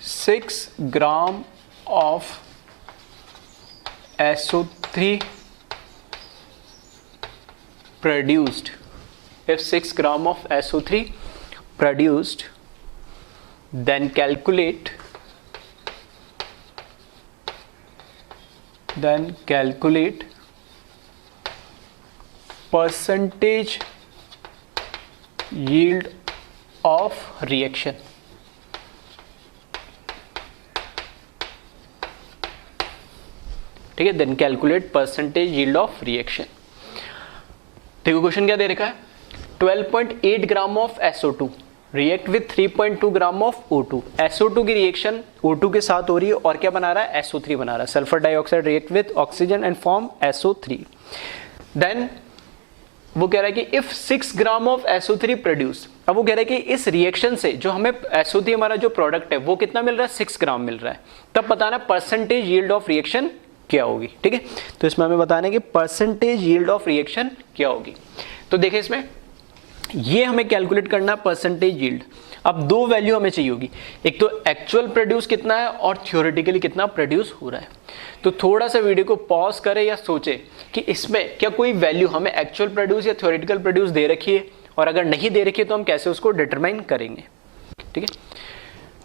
6 gram of SO3 produced, if 6 gram of SO3 produced, then calculate percentage yield of reaction। ठीक है, then calculate percentage yield of reaction. देखो क्वेश्चन क्या दे रखा है, 12.8 gram of SO2 react with 3.2 gram of O2। SO2 की रिएक्शन O2 के साथ हो रही है और क्या बना रहा है, SO3 बना रहा है। Sulphur dioxide react with oxygen and form SO3। Then वो कह रहा है कि if 6 gram of SO3 produce, अब वो कह रहा है कि इस रिएक्शन से जो हमें SO3 हमारा जो प्रोडक्ट है वो कितना मिल रहा है, 6 ग्राम मिल रहा है, तब बताना परसेंटेज यील्ड ऑफ रिएक्शन क्या होगी। ठीक है, तो इसमें हमें बताना है कि परसेंटेज यील्ड ऑफ रिएक्शन क्या होगी। तो देखिए इसमें ये हमें कैलकुलेट करना है परसेंटेज यील्ड। अब दो वैल्यू हमें चाहिए होगी, एक तो एक्चुअल प्रोड्यूस कितना है और थ्योरेटिकली कितना प्रोड्यूस हो रहा है। तो थोड़ा सा वीडियो को पॉज करें या सोचे कि इसमें क्या कोई वैल्यू हमें एक्चुअल प्रोड्यूस या थ्योरेटिकल प्रोड्यूस दे रखी है, और अगर नहीं दे रखी है तो हम कैसे उसको डिटरमाइन करेंगे। ठीक है,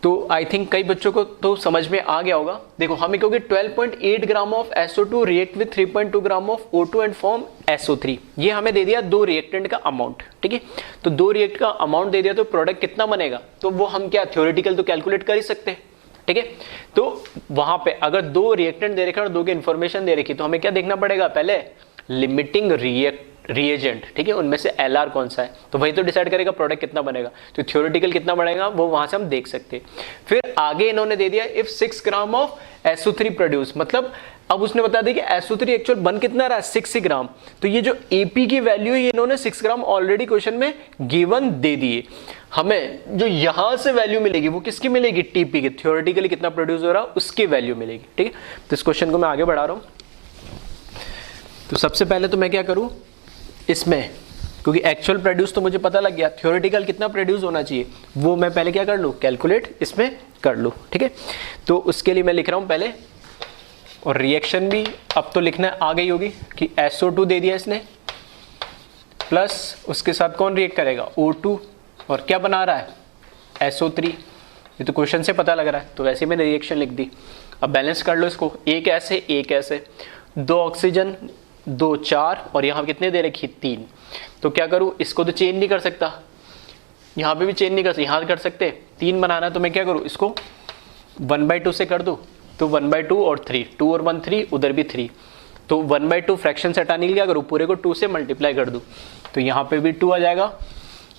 तो आई थिंक कई बच्चों को तो समझ में आ गया होगा। देखो हमें कहोगे 12.8 gram of SO2 react with 3.2 gram of O2 and form SO3। ये हमें दे दिया दो रिएक्टेंट का अमाउंट। ठीक है, तो दो रिएक्ट का अमाउंट दे दिया तो प्रोडक्ट कितना बनेगा, तो वो हम क्या थ्योरेटिकल तो कैलकुलेट कर ही सकते हैं। ठीक है, तो वहां पे अगर दो रिएक्टेंट दे रखे और दो की इन्फॉर्मेशन दे रखी तो हमें क्या देखना पड़ेगा, पहले लिमिटिंग रिएजेंट, ठीक है, उनमें से LR कौन सा है, तो वही तो डिसाइड करेगा प्रोडक्ट कितना बनेगा। तो थ्योरेटिकल कितना बनेगा वो वहां से हम देख सकते हैं। फिर आगे इन्होंने दे दिया if 6 gram of SO3 produce, मतलब अब उसने बता दिया कि SO3 एक्चुअल बन कितना रहा है 6 ग्राम, तो ये जो AP की वैल्यू है ये इन्होंने 6 ग्राम ऑलरेडी क्वेश्चन में गिवन दे दिए। हमें जो यहां से वैल्यू मिलेगी वो किसकी मिलेगी, TP की, थ्योरेटिकली कितना प्रोड्यूस हो रहा है उसकी वैल्यू मिलेगी। ठीक है, तो इस क्वेश्चन को मैं आगे बढ़ा रहा हूं। तो सबसे पहले तो मैं क्या करूं इसमें, क्योंकि एक्चुअल प्रोड्यूस तो मुझे पता लग गया, थ्योरेटिकल कितना प्रोड्यूस होना चाहिए वो मैं पहले क्या कर लूँ, कैलकुलेट इसमें कर लूँ। ठीक है, तो उसके लिए मैं लिख रहा हूँ पहले, और रिएक्शन भी अब तो लिखना आ गई होगी कि SO2 दे दिया इसने, प्लस उसके साथ कौन रिएक्ट करेगा, O2, और क्या बना रहा है SO3। ये तो क्वेश्चन से पता लग रहा है, तो वैसे मैंने रिएक्शन लिख दी। अब बैलेंस कर लो इसको, एक ऐसे एक ऐसे, 2 ऑक्सीजन 2 4, और यहाँ कितने दे रखी 3। तो क्या करूँ, इसको तो चेंज नहीं कर सकता, यहाँ पे भी चेंज नहीं कर सकते, यहाँ कर सकते, 3 बनाना, तो मैं क्या करूँ इसको 1/2 से कर दूँ, तो 1/2 और 3, 2 और 1 3, उधर भी 3, तो 1/2 फ्रैक्शन से हटाने के लिए क्या करूँ, पूरे को 2 से मल्टीप्लाई कर दूँ, तो यहाँ पे भी 2 आ जाएगा,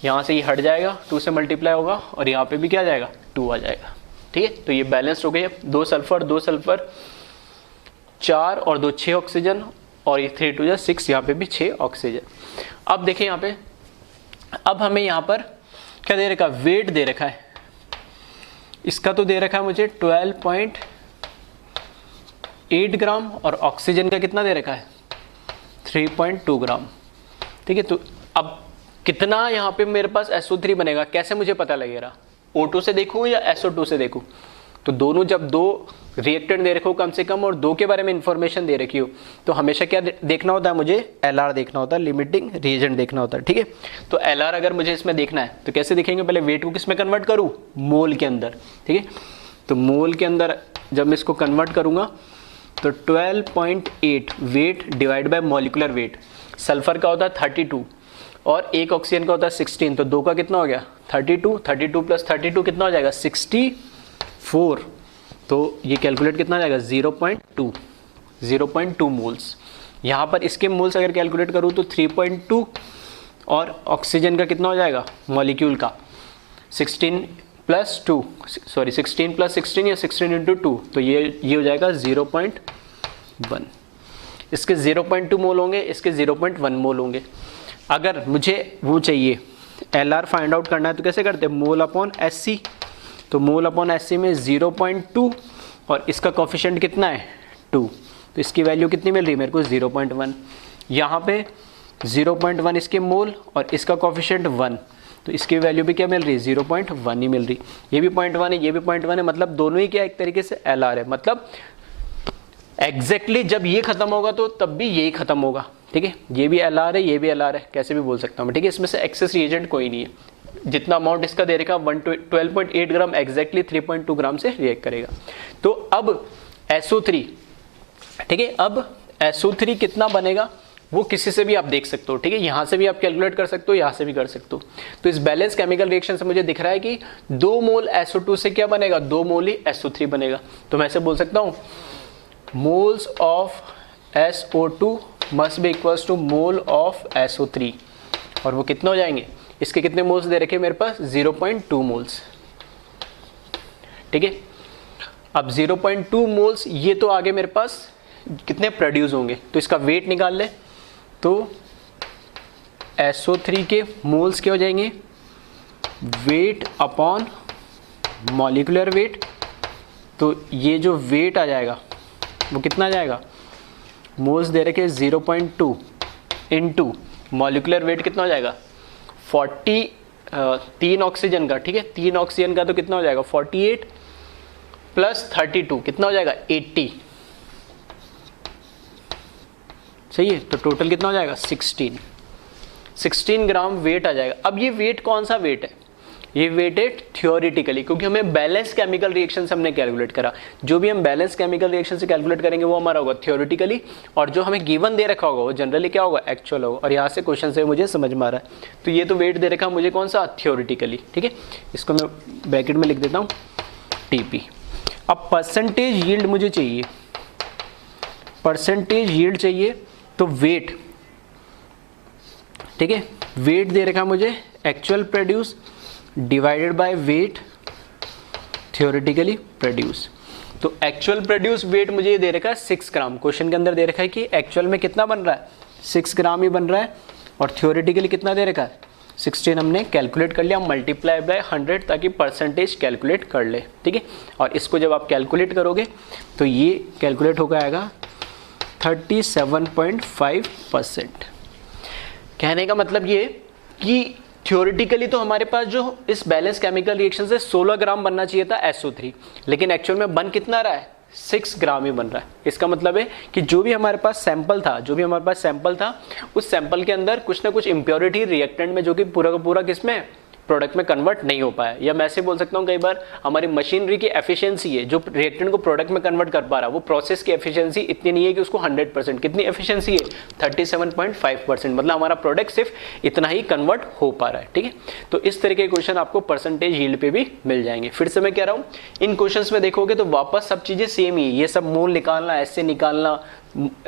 यहाँ से ये हट जाएगा, 2 से मल्टीप्लाई होगा, और यहाँ पे भी क्या आ जाएगा 2 आ जाएगा। ठीक है, तो ये बैलेंस्ड हो गई। 2 सल्फर 4 और 2 6 ऑक्सीजन, और ये 3 2 6, यहाँ पे भी 6 ऑक्सीजन। अब देखें यहाँ पे, अब हमें यहाँ पर क्या दे रखा है, वेट दे रखा है, इसका तो दे रखा है मुझे 12.8 ग्राम, और ऑक्सीजन का कितना दे रखा है 3.2 ग्राम। ठीक है, तो अब कितना यहाँ पे मेरे पास SO3 बनेगा, कैसे मुझे पता लगेगा, O2 से देखूँ या SO2 से देखूँ। तो दोनों, जब 2 रिएक्टेंट दे रखे हो कम से कम, और 2 के बारे में इंफॉर्मेशन दे रखी हो, तो हमेशा क्या देखना होता है, मुझे LR देखना होता है, लिमिटिंग रिएजेंट देखना होता है। ठीक है, तो LR अगर मुझे इसमें देखना है तो कैसे देखेंगे, पहले वेट को किस में कन्वर्ट करूँ, मोल के अंदर। ठीक है, तो मोल के अंदर जब मैं इसको कन्वर्ट करूँगा तो 12.8 weight divide by molecular weight, sulphur का होता है 32 और एक ऑक्सीजन का होता है 16, तो 2 का कितना हो गया 32, 32 प्लस 32 कितना हो जाएगा 64, तो ये कैलकुलेट कितना आ जाएगा 0.2 मोल्स। यहाँ पर इसके मोल्स अगर कैलकुलेट करूँ तो 3.2, और ऑक्सीजन का कितना हो जाएगा मॉलिक्यूल का 16 प्लस 16 या 16 इंटू 2, तो ये हो जाएगा 0.1। इसके 0.2 मोल होंगे, इसके 0.1 मोल होंगे। अगर मुझे वो चाहिए LR फाइंड आउट करना है तो कैसे करते हैं, मोल अपॉन SC, तो मोल अपॉन SC में 0.2, और इसका कोफिशिएंट कितना है 2, तो इसकी वैल्यू कितनी मिल रही है मेरे को 0.1। यहाँ पे 0.1 इसके मोल और इसका कोफिशिएंट 1, तो इसकी वैल्यू भी क्या मिल रही है 0.1 ही मिल रही। ये भी 0.1 है, ये भी 0.1 है, मतलब दोनों ही क्या एक तरीके से LR है, मतलब एग्जैक्टली जब ये खत्म होगा तो तब भी यही खत्म होगा। ठीक है, ये भी LR है, ये भी LR है, कैसे भी बोल सकता हूँ मैं। ठीक है, इसमें से एक्सेस रिएजेंट कोई नहीं है, जितना अमाउंट इसका दे रखा 12.8 ग्राम एग्जैक्टली 3.2 ग्राम से रिएक्ट करेगा। तो अब SO3, ठीक है, अब SO3 कितना बनेगा वो किसी से भी आप देख सकते हो। ठीक है, यहाँ से भी आप कैलकुलेट कर सकते हो, यहाँ से भी कर सकते हो। तो इस बैलेंस केमिकल रिएक्शन से मुझे दिख रहा है कि 2 मोल SO2 से क्या बनेगा, 2 मोल ही SO3 बनेगा। तो मैं ऐसे बोल सकता हूँ moles of SO2 must be equals to mole of SO3, और वो कितने हो जाएंगे, इसके कितने मोल्स दे रखे मेरे पास 0.2 मोल्स। ठीक है, अब 0.2 मोल्स ये तो आगे मेरे पास कितने प्रोड्यूस होंगे, तो इसका वेट निकाल ले, तो SO3 के मोल्स क्या हो जाएंगे, वेट अपॉन मॉलिक्यूलर वेट, तो ये जो वेट आ जाएगा वो कितना आ जाएगा, मोल्स दे रखे 0.2 इनटू मॉलिक्यूलर वेट कितना हो जाएगा 40, 3 ऑक्सीजन का। ठीक है, 3 ऑक्सीजन का तो कितना हो जाएगा 48 प्लस 32 कितना हो जाएगा 80, सही है। तो टोटल कितना हो जाएगा 16 ग्राम वेट आ जाएगा। अब ये वेट कौन सा वेट है, ये वेट है थ्योरेटिकली, क्योंकि हमें बैलेंस केमिकल रिएक्शन से हमने कैलकुलेट करा। जो भी हम बैलेंस केमिकल रिएक्शन से कैलकुलेट करेंगे वो हमारा होगा थ्योरेटिकली, और जो हमें गिवन दे रखा होगा वो जनरली क्या होगा एक्चुअल होगा। और यहाँ से क्वेश्चन से मुझे समझ में आ रहा है, तो ये तो वेट दे रखा मुझे कौन सा थ्योरेटिकली। ठीक है, इसको मैं ब्रैकेट में लिख देता हूँ TP। अब परसेंटेज यील्ड मुझे चाहिए, परसेंटेज यील्ड चाहिए, तो वेट, ठीक है, वेट दे रखा मुझे actual produce divided by weight theoretically produce. तो एक्चुअल प्रोड्यूस वेट मुझे ये दे रखा है 6 ग्राम, क्वेश्चन के अंदर दे रखा है कि एक्चुअल में कितना बन रहा है 6 ग्राम ही बन रहा है, और थियोरेटिकली कितना दे रखा है 16 हमने कैलकुलेट कर लिया, मल्टीप्लाई बाय 100 ताकि परसेंटेज कैलकुलेट कर ले, ठीक है। और इसको जब आप कैलकुलेट करोगे तो ये कैलकुलेट होगा आएगा 37.5%। कहने का मतलब ये कि थ्योरेटिकली तो हमारे पास जो इस बैलेंस केमिकल रिएक्शन से 16 ग्राम बनना चाहिए था SO3, लेकिन एक्चुअल में बन कितना रहा है 6 ग्राम ही बन रहा है। इसका मतलब है कि जो भी हमारे पास सैंपल था उस सैंपल के अंदर कुछ ना कुछ इम्प्योरिटी रिएक्टेंट में, जो कि पूरा का पूरा किसमें प्रोडक्ट में कन्वर्ट नहीं हो पाया। या मैं ऐसे बोल सकता हूँ कई बार हमारी मशीनरी की एफिशिएंसी है जो रिएक्टेंट को प्रोडक्ट में कन्वर्ट कर पा रहा है, वो प्रोसेस की एफिशिएंसी इतनी नहीं है कि उसको 100%, कितनी एफिशिएंसी है 37.5%, मतलब हमारा प्रोडक्ट सिर्फ इतना ही कन्वर्ट हो पा रहा है, ठीक है। तो इस तरह के क्वेश्चन आपको परसेंटेज यील्ड पे भी मिल जाएंगे। फिर से मैं कह रहा हूँ इन क्वेश्चन में देखोगे तो वापस सब चीजें सेम ही, ये सब मोल निकालना, ऐसे निकालना,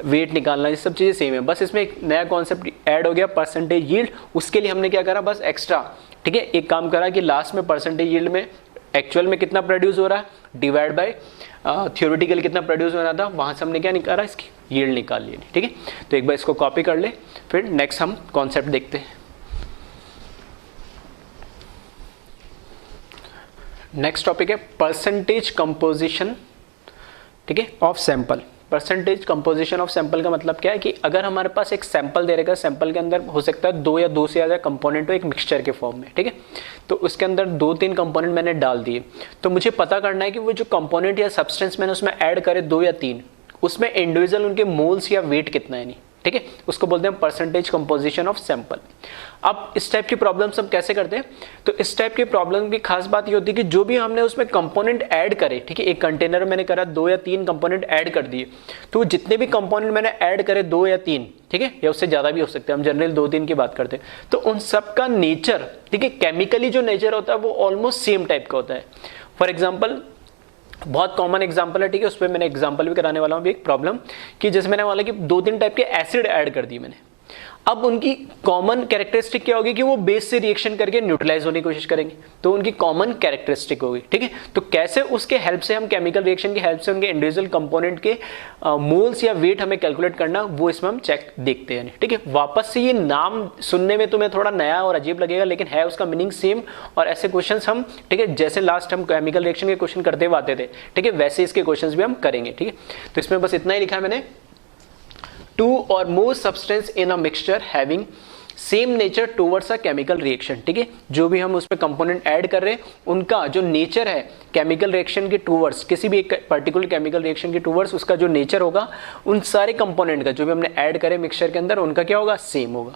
वेट निकालना, ये सब चीजें सेम है, बस इसमें एक नया कॉन्सेप्ट ऐड हो गया परसेंटेज यील्ड। उसके लिए हमने क्या करा, बस एक्स्ट्रा, ठीक है, एक काम करा कि लास्ट में परसेंटेज यील्ड में एक्चुअल में कितना प्रोड्यूस हो रहा है डिवाइड बाय थ्योरेटिकल कितना प्रोड्यूस हो रहा था, वहां से हमने क्या निकाला, इसकी यील्ड निकाल ली, ठीक है। तो एक बार इसको कॉपी कर ले, फिर नेक्स्ट हम कॉन्सेप्ट देखते हैं। नेक्स्ट टॉपिक है परसेंटेज कंपोजिशन, ठीक है, of sample. Percentage composition of sample का मतलब क्या है कि अगर हमारे पास एक सैंपल दे रहेगा, सैंपल के अंदर हो सकता है 2 या 2 से ज़्यादा कंपोनेंट हो एक मिक्सचर के फॉर्म में, ठीक है। तो उसके अंदर 2-3 कंपोनेंट मैंने डाल दिए, तो मुझे पता करना है कि वो जो कंपोनेंट या सब्सटेंस मैंने उसमें ऐड करे 2 या 3, उसमें इंडिविजुअल उनके मोल्स या वेट कितना है, नहीं, ठीक है, उसको बोलते हैं परसेंटेज कंपोजिशन ऑफ सैंपल। अब इस टाइप की प्रॉब्लम्स हम कैसे करते हैं, तो इस टाइप की प्रॉब्लम की खास बात ये होती है कि जो भी हमने उसमें कंपोनेंट ऐड करे, ठीक है, एक कंटेनर मैंने करा 2 या 3 कंपोनेंट ऐड कर दिए, तो जितने भी कंपोनेंट मैंने ऐड करे 2 या 3, ठीक है, या उससे ज्यादा भी हो सकते हैं, हम जनरल 2-3 की बात करते हैं, तो उन सब का नेचर, ठीक है, केमिकली जो नेचर होता है वो ऑलमोस्ट सेम टाइप का होता है। फॉर एग्जाम्पल, बहुत कॉमन एग्जांपल है, ठीक है, उस पर मैंने एग्जांपल भी कराने वाला हूँ भी एक प्रॉब्लम कि जैसे मैंने वाला कि 2-3 टाइप के एसिड ऐड कर दिए मैंने। अब उनकी कॉमन कैरेक्टरिस्टिक क्या होगी कि वो बेस से रिएक्शन करके न्यूट्रलाइज होने की कोशिश करेंगे, तो उनकी कॉमन कैरेक्टरिस्टिक होगी, ठीक है। तो कैसे उसके हेल्प से हम केमिकल रिएक्शन की हेल्प से उनके इंडिविजुअल कंपोनेंट के मोल्स या वेट हमें कैलकुलेट करना, वो इसमें हम चेक देखते हैं, ठीक है। वापस से ये नाम सुनने में तुम्हें थोड़ा नया और अजीब लगेगा, लेकिन है उसका मीनिंग सेम, और ऐसे क्वेश्चन हम, ठीक है, जैसे लास्ट हम केमिकल रिएक्शन के क्वेश्चन करते हुए आते थे, ठीक है, वैसे इसके क्वेश्चन भी हम करेंगे, ठीक है। तो इसमें बस इतना ही लिखा है मैंने, 2 or more substance in a mixture having same nature towards a chemical reaction, ठीक है, जो भी हम उसमें कंपोनेंट ऐड कर रहे हैं उनका जो नेचर है केमिकल रिएक्शन के टूवर्ड्स, किसी भी एक पर्टिकुलर केमिकल रिएक्शन के टूवर्ड्स उसका जो नेचर होगा उन सारे कंपोनेंट का जो भी हमने ऐड करे मिक्सचर के अंदर उनका क्या होगा, सेम होगा।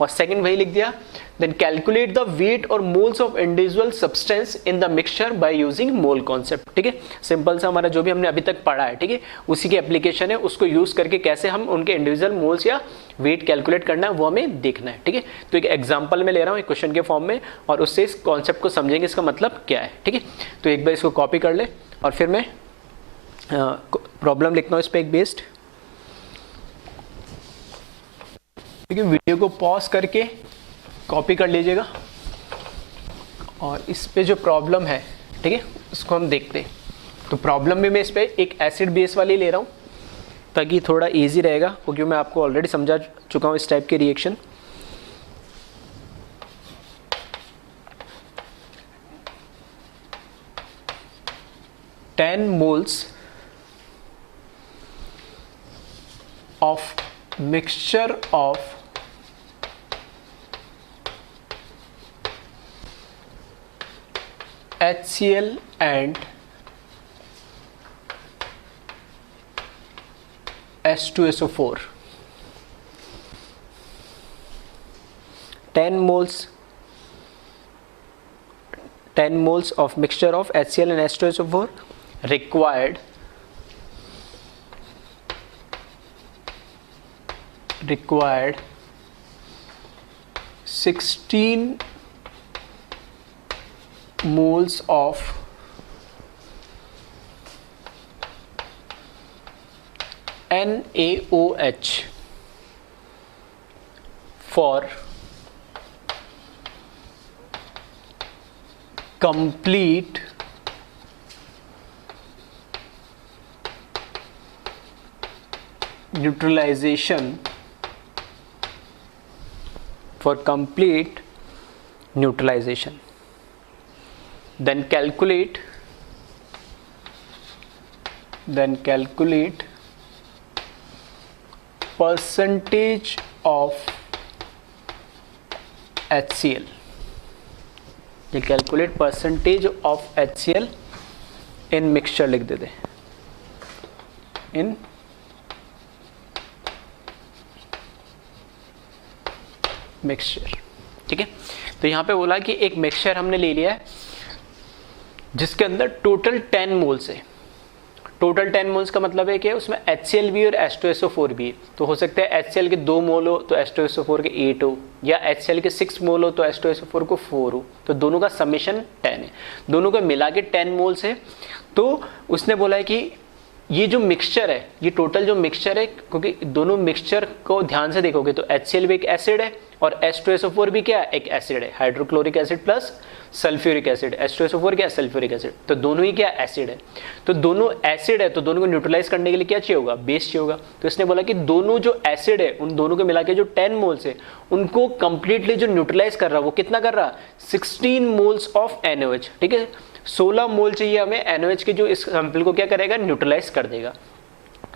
और सेकंड वही लिख दिया, देन कैलकुलेट द वेट और moles of individual substance in the mixture by using mole concept, ठीक है। सिंपल सा हमारा जो भी हमने अभी तक पढ़ा है, ठीक है, उसी की एप्लीकेशन है, उसको यूज करके कैसे हम उनके इंडिविजुअल मोल्स या वेट कैलकुलेट करना है वो हमें देखना है, ठीक है। तो एक एग्जांपल में ले रहा हूँ एक क्वेश्चन के फॉर्म में, और उससे इस कॉन्सेप्ट को समझेंगे इसका मतलब क्या है, ठीक है। तो एक बार इसको कॉपी कर ले और फिर मैं प्रॉब्लम लिखता हूँ इस पर एक बेस्ड, ठीक है। वीडियो को पॉज करके कॉपी कर लीजिएगा और इस पे जो प्रॉब्लम है, ठीक है, उसको हम देखते हैं। तो प्रॉब्लम में मैं इस पे एक एसिड बेस वाली ले रहा हूँ ताकि थोड़ा इजी रहेगा, क्योंकि मैं आपको ऑलरेडी समझा चुका हूँ इस टाइप के reaction. Ten moles of mixture of HCl and H2SO4, 10 moles of mixture of HCl and H2SO4 required 16 moles of NaOH for complete neutralization, for complete neutralization. Then calculate percentage of HCl. ये calculate percentage of HCl in mixture लिख देते, इन मिक्सचर। ठीक है, तो यहाँ पे बोला कि एक मिक्सचर हमने ले लिया है जिसके अंदर टोटल 10 मोल्स है। टोटल 10 मोल्स का मतलब है कि उसमें HCl भी और H2SO4 भी है। तो हो सकता है HCl के 2 मोल हो तो H2SO4 के 8 हो, या HCl के 6 मोल हो तो H2SO4 को 4 हो। तो दोनों का समेशन 10 है, दोनों का मिला के 10 मोल्स है। तो उसने बोला है कि ये जो मिक्सचर है, ये टोटल जो मिक्सचर है, क्योंकि दोनों मिक्सचर को ध्यान से देखोगे तो HCl भी एक एसिड है और H2SO4 भी क्या है, एक एसिड है, hydrochloric acid plus sulphuric acid. H2SO4 क्या है, सल्फ्यूरिक एसिड। तो दोनों ही क्या एसिड है, तो दोनों एसिड है, तो दोनों को न्यूट्रलाइज करने के लिए क्या चाहिए होगा, बेस चाहिए होगा। तो इसने बोला कि दोनों जो एसिड है उन दोनों को मिला के जो 10 मोल्स है उनको कंप्लीटली जो न्यूट्रलाइज कर रहा है वो कितना कर रहा है, 16 मोल्स ऑफ NaOH। ठीक है, 16 मोल चाहिए हमें NaOH के, जो इस सैंपल को क्या करेगा, न्यूट्रलाइज कर देगा।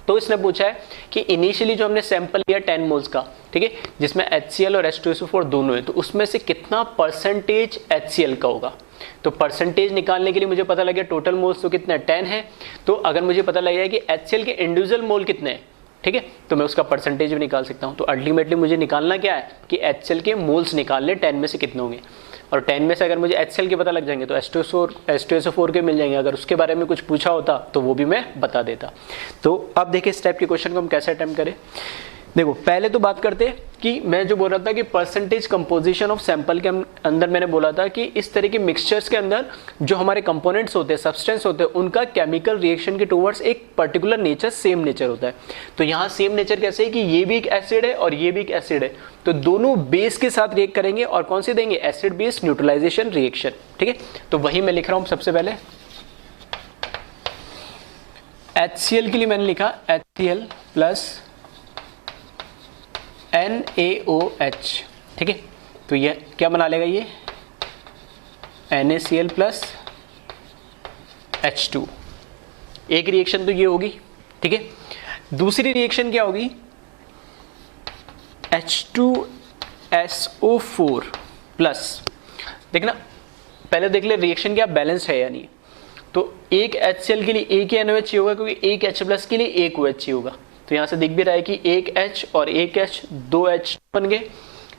तो इसने पूछा है कि इनिशियली जो हमने सैंपल लिया 10 मोल्स का, ठीक है, जिसमें HCl और H2SO4 दोनों है, तो उसमें से कितना परसेंटेज HCl का होगा। तो परसेंटेज निकालने के लिए मुझे पता लगे टोटल मोल्स तो कितने 10 है। तो अगर मुझे पता लग जाए कि HCl के इंडिविजुअल मोल कितने हैं, ठीक है, तो मैं उसका परसेंटेज भी निकाल सकता हूँ। तो अल्टीमेटली मुझे निकालना क्या है कि HCl के मोल्स निकालने 10 में से कितने होंगे, और 10 में से अगर मुझे HCl के पता लग जाएंगे तो H2SO4 के मिल जाएंगे। अगर उसके बारे में कुछ पूछा होता तो वो भी मैं बता देता। तो अब देखिए इस टाइप के क्वेश्चन को हम कैसे अटेम्प्ट करें। देखो पहले तो बात करते कि मैं जो बोल रहा था कि परसेंटेज कंपोजिशन ऑफ सैंपल के अंदर मैंने बोला था कि इस तरह के मिक्सचर्स के अंदर जो हमारे कंपोनेंट्स होते हैं, सब्सटेंस होते हैं, उनका केमिकल रिएक्शन के टुवर्ड्स एक पर्टिकुलर नेचर, सेम नेचर होता है। तो यहाँ सेम नेचर कैसे है कि ये भी एक एसिड है और ये भी एक एसिड है, तो दोनों बेस के साथ रिएक्ट करेंगे और कौन से देंगे, एसिड बेस न्यूट्रलाइजेशन रिएक्शन। ठीक है, तो वही मैं लिख रहा हूँ। सबसे पहले HCl के लिए मैंने लिखा HCl प्लस NaOH। ठीक है, तो ये क्या बना लेगा, ये NaCl प्लस H2। एक रिएक्शन तो ये होगी। ठीक है, दूसरी रिएक्शन क्या होगी, H2SO4 प्लस, देखना पहले देख ले रिएक्शन क्या बैलेंस है या नहीं। तो एक HCl के लिए एक ही NaOH चाहिए होगा, क्योंकि एक H प्लस के लिए एक OH चाहिए होगा। तो यहाँ से दिख भी रहा है कि एक H और एक H, दो H बन गए,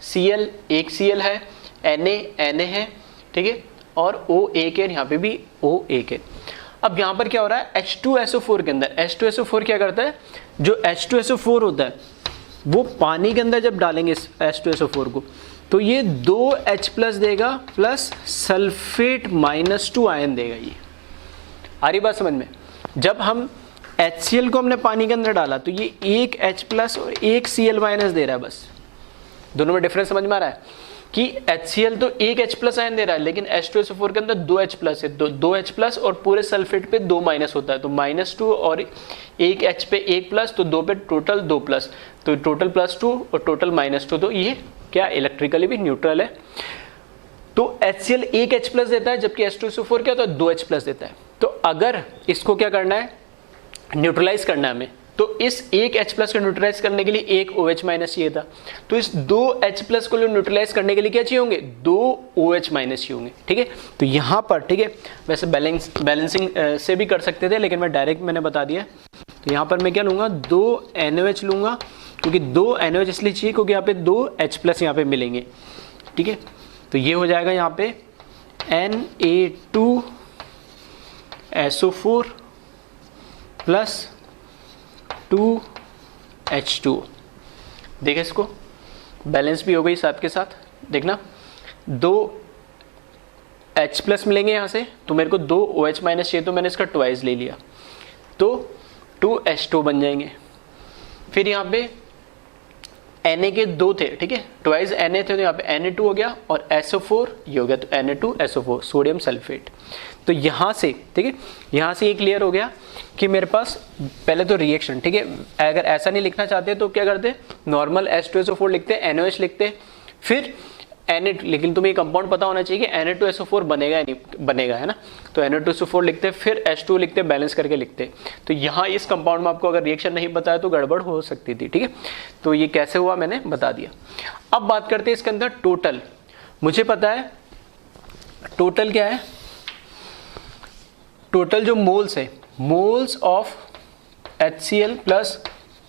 Cl एक Cl है, Na है, ठीक है, और O एक है, यहाँ पे भी O एक है। अब यहाँ पर क्या हो रहा है, H2SO4 के अंदर, H2SO4 क्या करता है, जो H2SO4 होता है वो पानी के अंदर जब डालेंगे इस H2SO4 को, तो ये 2H प्लस देगा प्लस सल्फेट -2 आयन देगा। ये आ रही बात समझ में। जब हम HCl को हमने पानी के अंदर डाला तो ये एक H प्लस और एक Cl माइनस दे रहा है, बस दोनों में डिफरेंस समझ में आ रहा है कि HCl तो एक H प्लस आयन दे रहा है, लेकिन H2SO4 के अंदर 2H प्लस है, 2H प्लस और पूरे सल्फेट पे 2 माइनस होता है, तो -2 और एक H पे 1 प्लस, तो 2 पे टोटल 2 प्लस, तो टोटल +2 और टोटल -2, तो ये क्या इलेक्ट्रिकली भी न्यूट्रल है। तो HCl एक H प्लस देता है, जबकि H2SO4 क्या होता है, 2H प्लस देता है। तो अगर इसको क्या करना है, न्यूट्रलाइज करना है हमें, तो इस एक H प्लस को न्यूट्रलाइज करने के लिए एक OH माइनस चाहिए था। तो इस 2 H प्लस को न्यूट्रलाइज करने के लिए क्या चाहिए होंगे, 2 OH माइनस चाहिए होंगे। ठीक है, तो यहाँ पर ठीक है, वैसे बैलेंसिंग से भी कर सकते थे, लेकिन मैं डायरेक्ट मैंने बता दिया। तो यहाँ पर मैं क्या लूँगा, 2 NaOH लूँगा, क्योंकि 2 NaOH इसलिए चाहिए क्योंकि यहाँ पे 2 H प्लस यहाँ पे मिलेंगे। ठीक है, तो ये हो जाएगा यहाँ पे Na2SO4 प्लस 2H2। देखिए इसको बैलेंस भी हो गई साथ के साथ। देखना 2 H प्लस मिलेंगे यहाँ से, तो मेरे को 2 OH माइनस चाहिए, तो मैंने इसका ट्वाइस ले लिया, तो 2H2 बन जाएंगे। फिर यहाँ पे Na के 2 थे, ठीक है, ट्वाइस Na थे, तो यहाँ पे Na2 हो गया और SO4 ये हो गया, तो Na2SO4 सोडियम सल्फेट। तो यहाँ से, ठीक है, यहाँ से ये क्लियर हो गया कि मेरे पास पहले तो रिएक्शन, ठीक है, अगर ऐसा नहीं लिखना चाहते तो क्या करते, नॉर्मल H2SO4 लिखते, NaOH लिखते, फिर Na, लेकिन तुम्हें ये कंपाउंड पता होना चाहिए कि Na2SO4 बनेगा या नहीं बनेगा, है ना, तो Na2SO4 लिखते, फिर H2 लिखते, बैलेंस करके लिखते। तो यहाँ इस कंपाउंड में आपको अगर रिएक्शन नहीं बताया तो गड़बड़ हो सकती थी, ठीक है। तो ये कैसे हुआ मैंने बता दिया। अब बात करते हैं इसके अंदर टोटल। मुझे पता है टोटल क्या है, टोटल जो मोल्स है, moles of HCl plus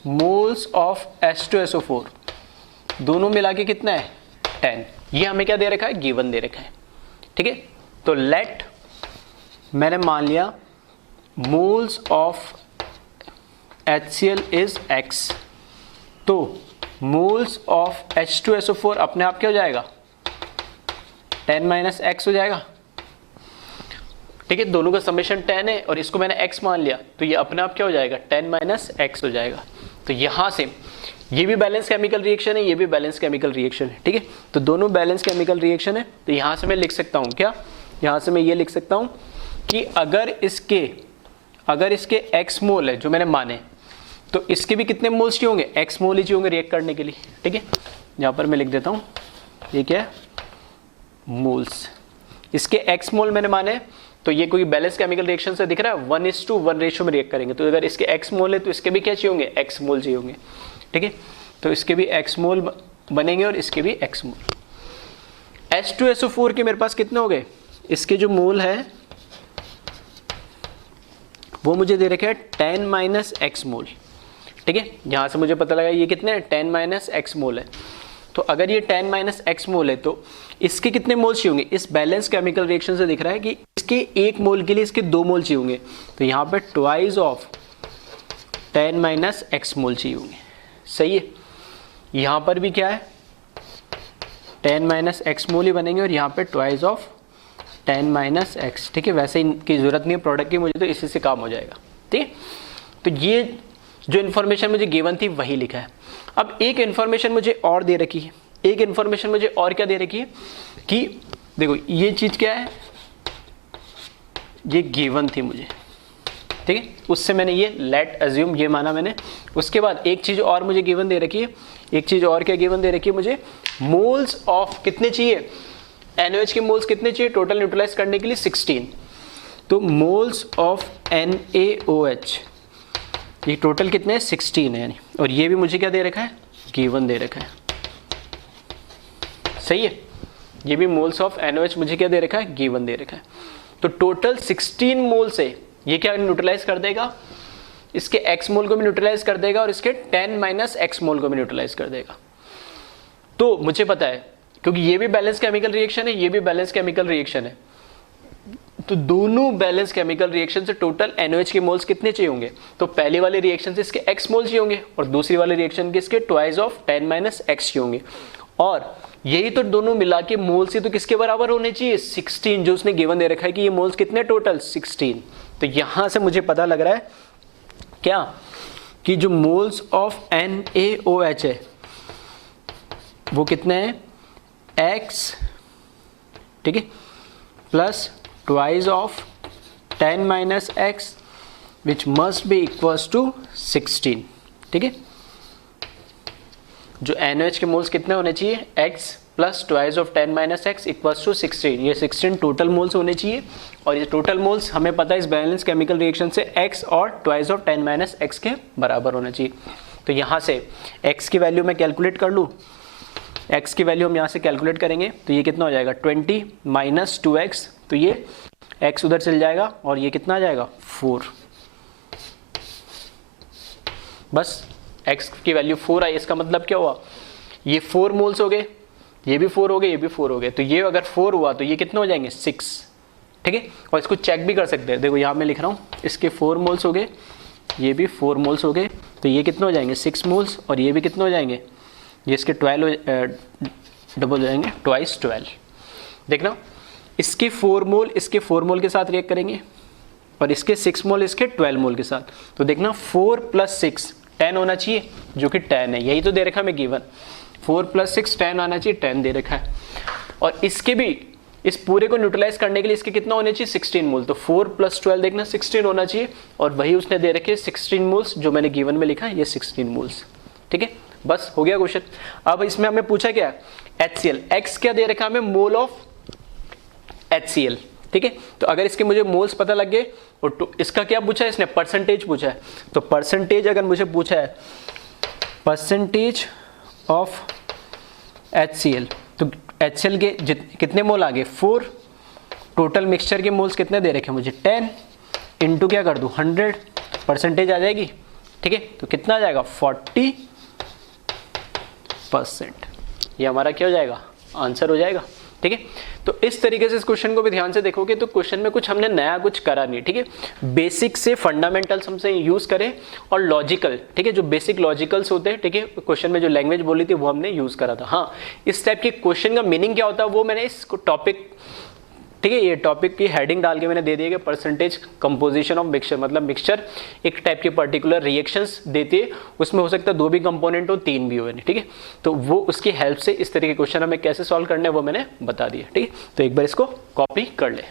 moles of H2SO4 दोनों मिला के कितना है 10। ये हमें क्या दे रखा है, गिवन दे रखा है, ठीक है। तो लेट, मैंने मान लिया moles of HCl is x, तो मोल्स ऑफ H2SO4 अपने आप क्या हो जाएगा 10 माइनस x हो जाएगा, ठीक है। दोनों का समेशन 10 है और इसको मैंने x मान लिया, तो ये अपने आप क्या हो जाएगा 10 माइनस x हो जाएगा। तो यहां से ये भी बैलेंस केमिकल रिएक्शन है, ये भी बैलेंस केमिकल रिएक्शन है, ठीक है। तो दोनों बैलेंस केमिकल रिएक्शन है। तो यहां से मैं लिख सकता हूं क्या, यहां से मैं ये लिख सकता हूं कि अगर इसके x मोल है जो मैंने माने, तो इसके भी कितने मोल्स चाहिए होंगे, x मोल ही चाहिए होंगे रिएक्ट करने के लिए, ठीक है। यहां पर मैं लिख देता हूं, ये क्या है मोल्स, इसके x मोल मैंने माने, तो ये कोई बैलेंस केमिकल रिएक्शन से दिख रहा है 1:1 रेशियो में रिएक्ट करेंगे। तो अगर इसके x मोल है तो इसके भी क्या चाहिए होंगे, x मोल चाहिए होंगे, ठीक है। तो इसके भी x मोल बनेंगे और इसके भी x मोल। H2SO4 के मेरे पास कितने हो गए, इसके जो मोल है वो मुझे दे रखे हैं 10 माइनस x मोल, ठीक है। यहां से मुझे पता लगा ये कितने हैं 10 माइनस x मोल है। तो अगर ये 10 माइनस x मोल है तो इसके कितने मोल चाहिए होंगे, इस बैलेंस केमिकल रिएक्शन से दिख रहा है कि इसके 1 मोल के लिए इसके 2 मोल चाहिए होंगे। तो यहाँ पे ट्वाइस ऑफ 10 माइनस x मोल चाहिए होंगे, सही है। यहाँ पर भी क्या है 10 माइनस x मोल ही बनेंगे और यहाँ पे ट्वाइस ऑफ 10 माइनस x, ठीक है। वैसे इनकी जरूरत नहीं है प्रोडक्ट की मुझे, तो इसी से काम हो जाएगा, ठीक है। तो ये जो इन्फॉर्मेशन मुझे गिवन थी वही लिखा है। अब एक इन्फॉर्मेशन मुझे और दे रखी है, एक इन्फॉर्मेशन मुझे और क्या दे रखी है कि देखो ये चीज क्या है, ये गिवन थी मुझे, ठीक है। उससे मैंने ये लेट अज्यूम ये माना मैंने। उसके बाद एक चीज और मुझे गिवन दे रखी है, एक चीज और क्या गिवन दे रखी है मुझे, मोल्स ऑफ कितने चाहिए, NaOH के मोल्स कितने चाहिए टोटल न्यूट्रलाइज करने के लिए 16। तो मोल्स ऑफ NaOH ये टोटल कितने हैं 16 है यानी, और ये भी मुझे क्या दे रखा है गिवन दे रखा है, सही है। ये भी मोल्स ऑफ NaOH मुझे क्या दे रखा है गिवन दे रखा है। तो टोटल 16 मोल से ये क्या न्यूट्रलाइज कर देगा, इसके x मोल को भी न्यूट्रलाइज कर देगा और इसके 10 माइनस x मोल को भी न्यूट्रलाइज कर देगा। तो मुझे पता है क्योंकि ये भी बैलेंस केमिकल रिएक्शन है, ये भी बैलेंस केमिकल रिएक्शन है, तो दोनों बैलेंस केमिकल रिएक्शन से टोटल NaOH के मोल्स कितने चाहिए होंगे, तो पहले वाले रिएक्शन से इसके x मोल चाहिए होंगे और दूसरी वाले रिएक्शन के इसके ट्वाइस ऑफ 10 माइनस x चाहिए होंगे। और यही तो दोनों मिला के मोल्स ही तो किसके बराबर होने चाहिए 16, जो उसने गिवन दे रखा है कि ये मोल्स कितने टोटल 16। तो यहां से मुझे पता लग रहा है क्या कि जो मोल्स ऑफ NaOH है वो कितने हैं x, ठीक है, plus twice of 10 minus x which must be equals to 16, ठीक है। जो NaOH के मोल्स कितने होने चाहिए x plus twice of 10 minus x equals to 16, ये 16 टोटल मोल्स होने चाहिए। और ये टोटल मोल्स हमें पता है इस बैलेंस केमिकल रिएक्शन से x और ट्वाइस ऑफ 10 माइनस x के बराबर होना चाहिए। तो यहाँ से x की वैल्यू मैं कैलकुलेट कर लूँ, x की वैल्यू हम यहाँ से कैलकुलेट करेंगे तो ये कितना हो जाएगा 20 माइनस 2x, तो ये x उधर चल जाएगा और ये कितना आ जाएगा 4, बस x की वैल्यू 4 आई। इसका मतलब क्या हुआ, ये 4 मोल्स हो गए, ये भी 4 हो गए, ये भी 4 हो गए, तो ये अगर 4 हुआ तो ये कितने हो जाएंगे 6, ठीक है। और इसको चेक भी कर सकते हैं, देखो यहाँ मैं लिख रहा हूँ इसके 4 मोल्स हो गए, ये भी 4 मोल्स हो गए, तो ये कितने हो जाएंगे 6 मोल्स, और ये भी कितने हो जाएंगे, ये इसके 12 डबल हो जाएंगे, ट्वाइस 12। देखना इसके 4 मोल इसके 4 मोल के साथ रिएक्ट करेंगे और इसके 6 मोल इसके 12 मोल के साथ, तो देखना 4 प्लस 6 10 होना चाहिए, जो कि 10 है, यही तो दे रखा है मैं गिवन, 4 प्लस 6 10 आना चाहिए, 10 दे रखा है। और इसके भी इस पूरे को न्यूट्रलाइज करने के लिए इसके कितना होने चाहिए 16 मोल, तो 4 + 12 देखना 16 होना चाहिए, और वही उसने दे रखे 16 मोल्स जो मैंने गिवन में लिखा है, ये 16 मोल्स। ठीक है, बस हो गया क्वेश्चन। अब इसमें हमें पूछा क्या HCl, x क्या दे रखा है हमें, मोल ऑफ HCl। ठीक है, तो अगर इसके मुझे मोल्स पता लग गए, और तो इसका क्या पूछा है इसने, परसेंटेज पूछा है, तो परसेंटेज अगर मुझे पूछा है परसेंटेज ऑफ HCl, तो HCl के कितने मोल आ गए 4, टोटल मिक्सचर के मोल्स कितने दे रखे मुझे 10, इंटू क्या कर दूं 100, परसेंटेज आ जाएगी। ठीक है, तो कितना आ जाएगा 40%, ये हमारा क्या हो जाएगा, आंसर हो जाएगा। ठीक है, तो इस तरीके से इस क्वेश्चन को भी ध्यान से देखोगे तो क्वेश्चन में कुछ हमने नया कुछ करा नहीं। ठीक है, बेसिक से फंडामेंटल्स हमसे यूज करें और लॉजिकल, ठीक है, जो बेसिक लॉजिकल्स होते हैं, ठीक है, क्वेश्चन में जो लैंग्वेज बोली थी वो हमने यूज करा था। हाँ, इस टाइप के क्वेश्चन का मीनिंग क्या होता है वो मैंने इस टॉपिक, ठीक है, ये टॉपिक की हेडिंग डाल के मैंने दे दिया कि परसेंटेज कंपोजिशन ऑफ मिक्सचर, मतलब मिक्सचर एक टाइप के पर्टिकुलर रिएक्शंस देते हैं, उसमें हो सकता है 2 भी कंपोनेंट हो 3 भी हो। ठीक है, तो वो उसकी हेल्प से इस तरह के क्वेश्चन हमें कैसे सॉल्व करने हैं वो मैंने बता दिया। ठीक है, तो एक बार इसको कॉपी कर ले।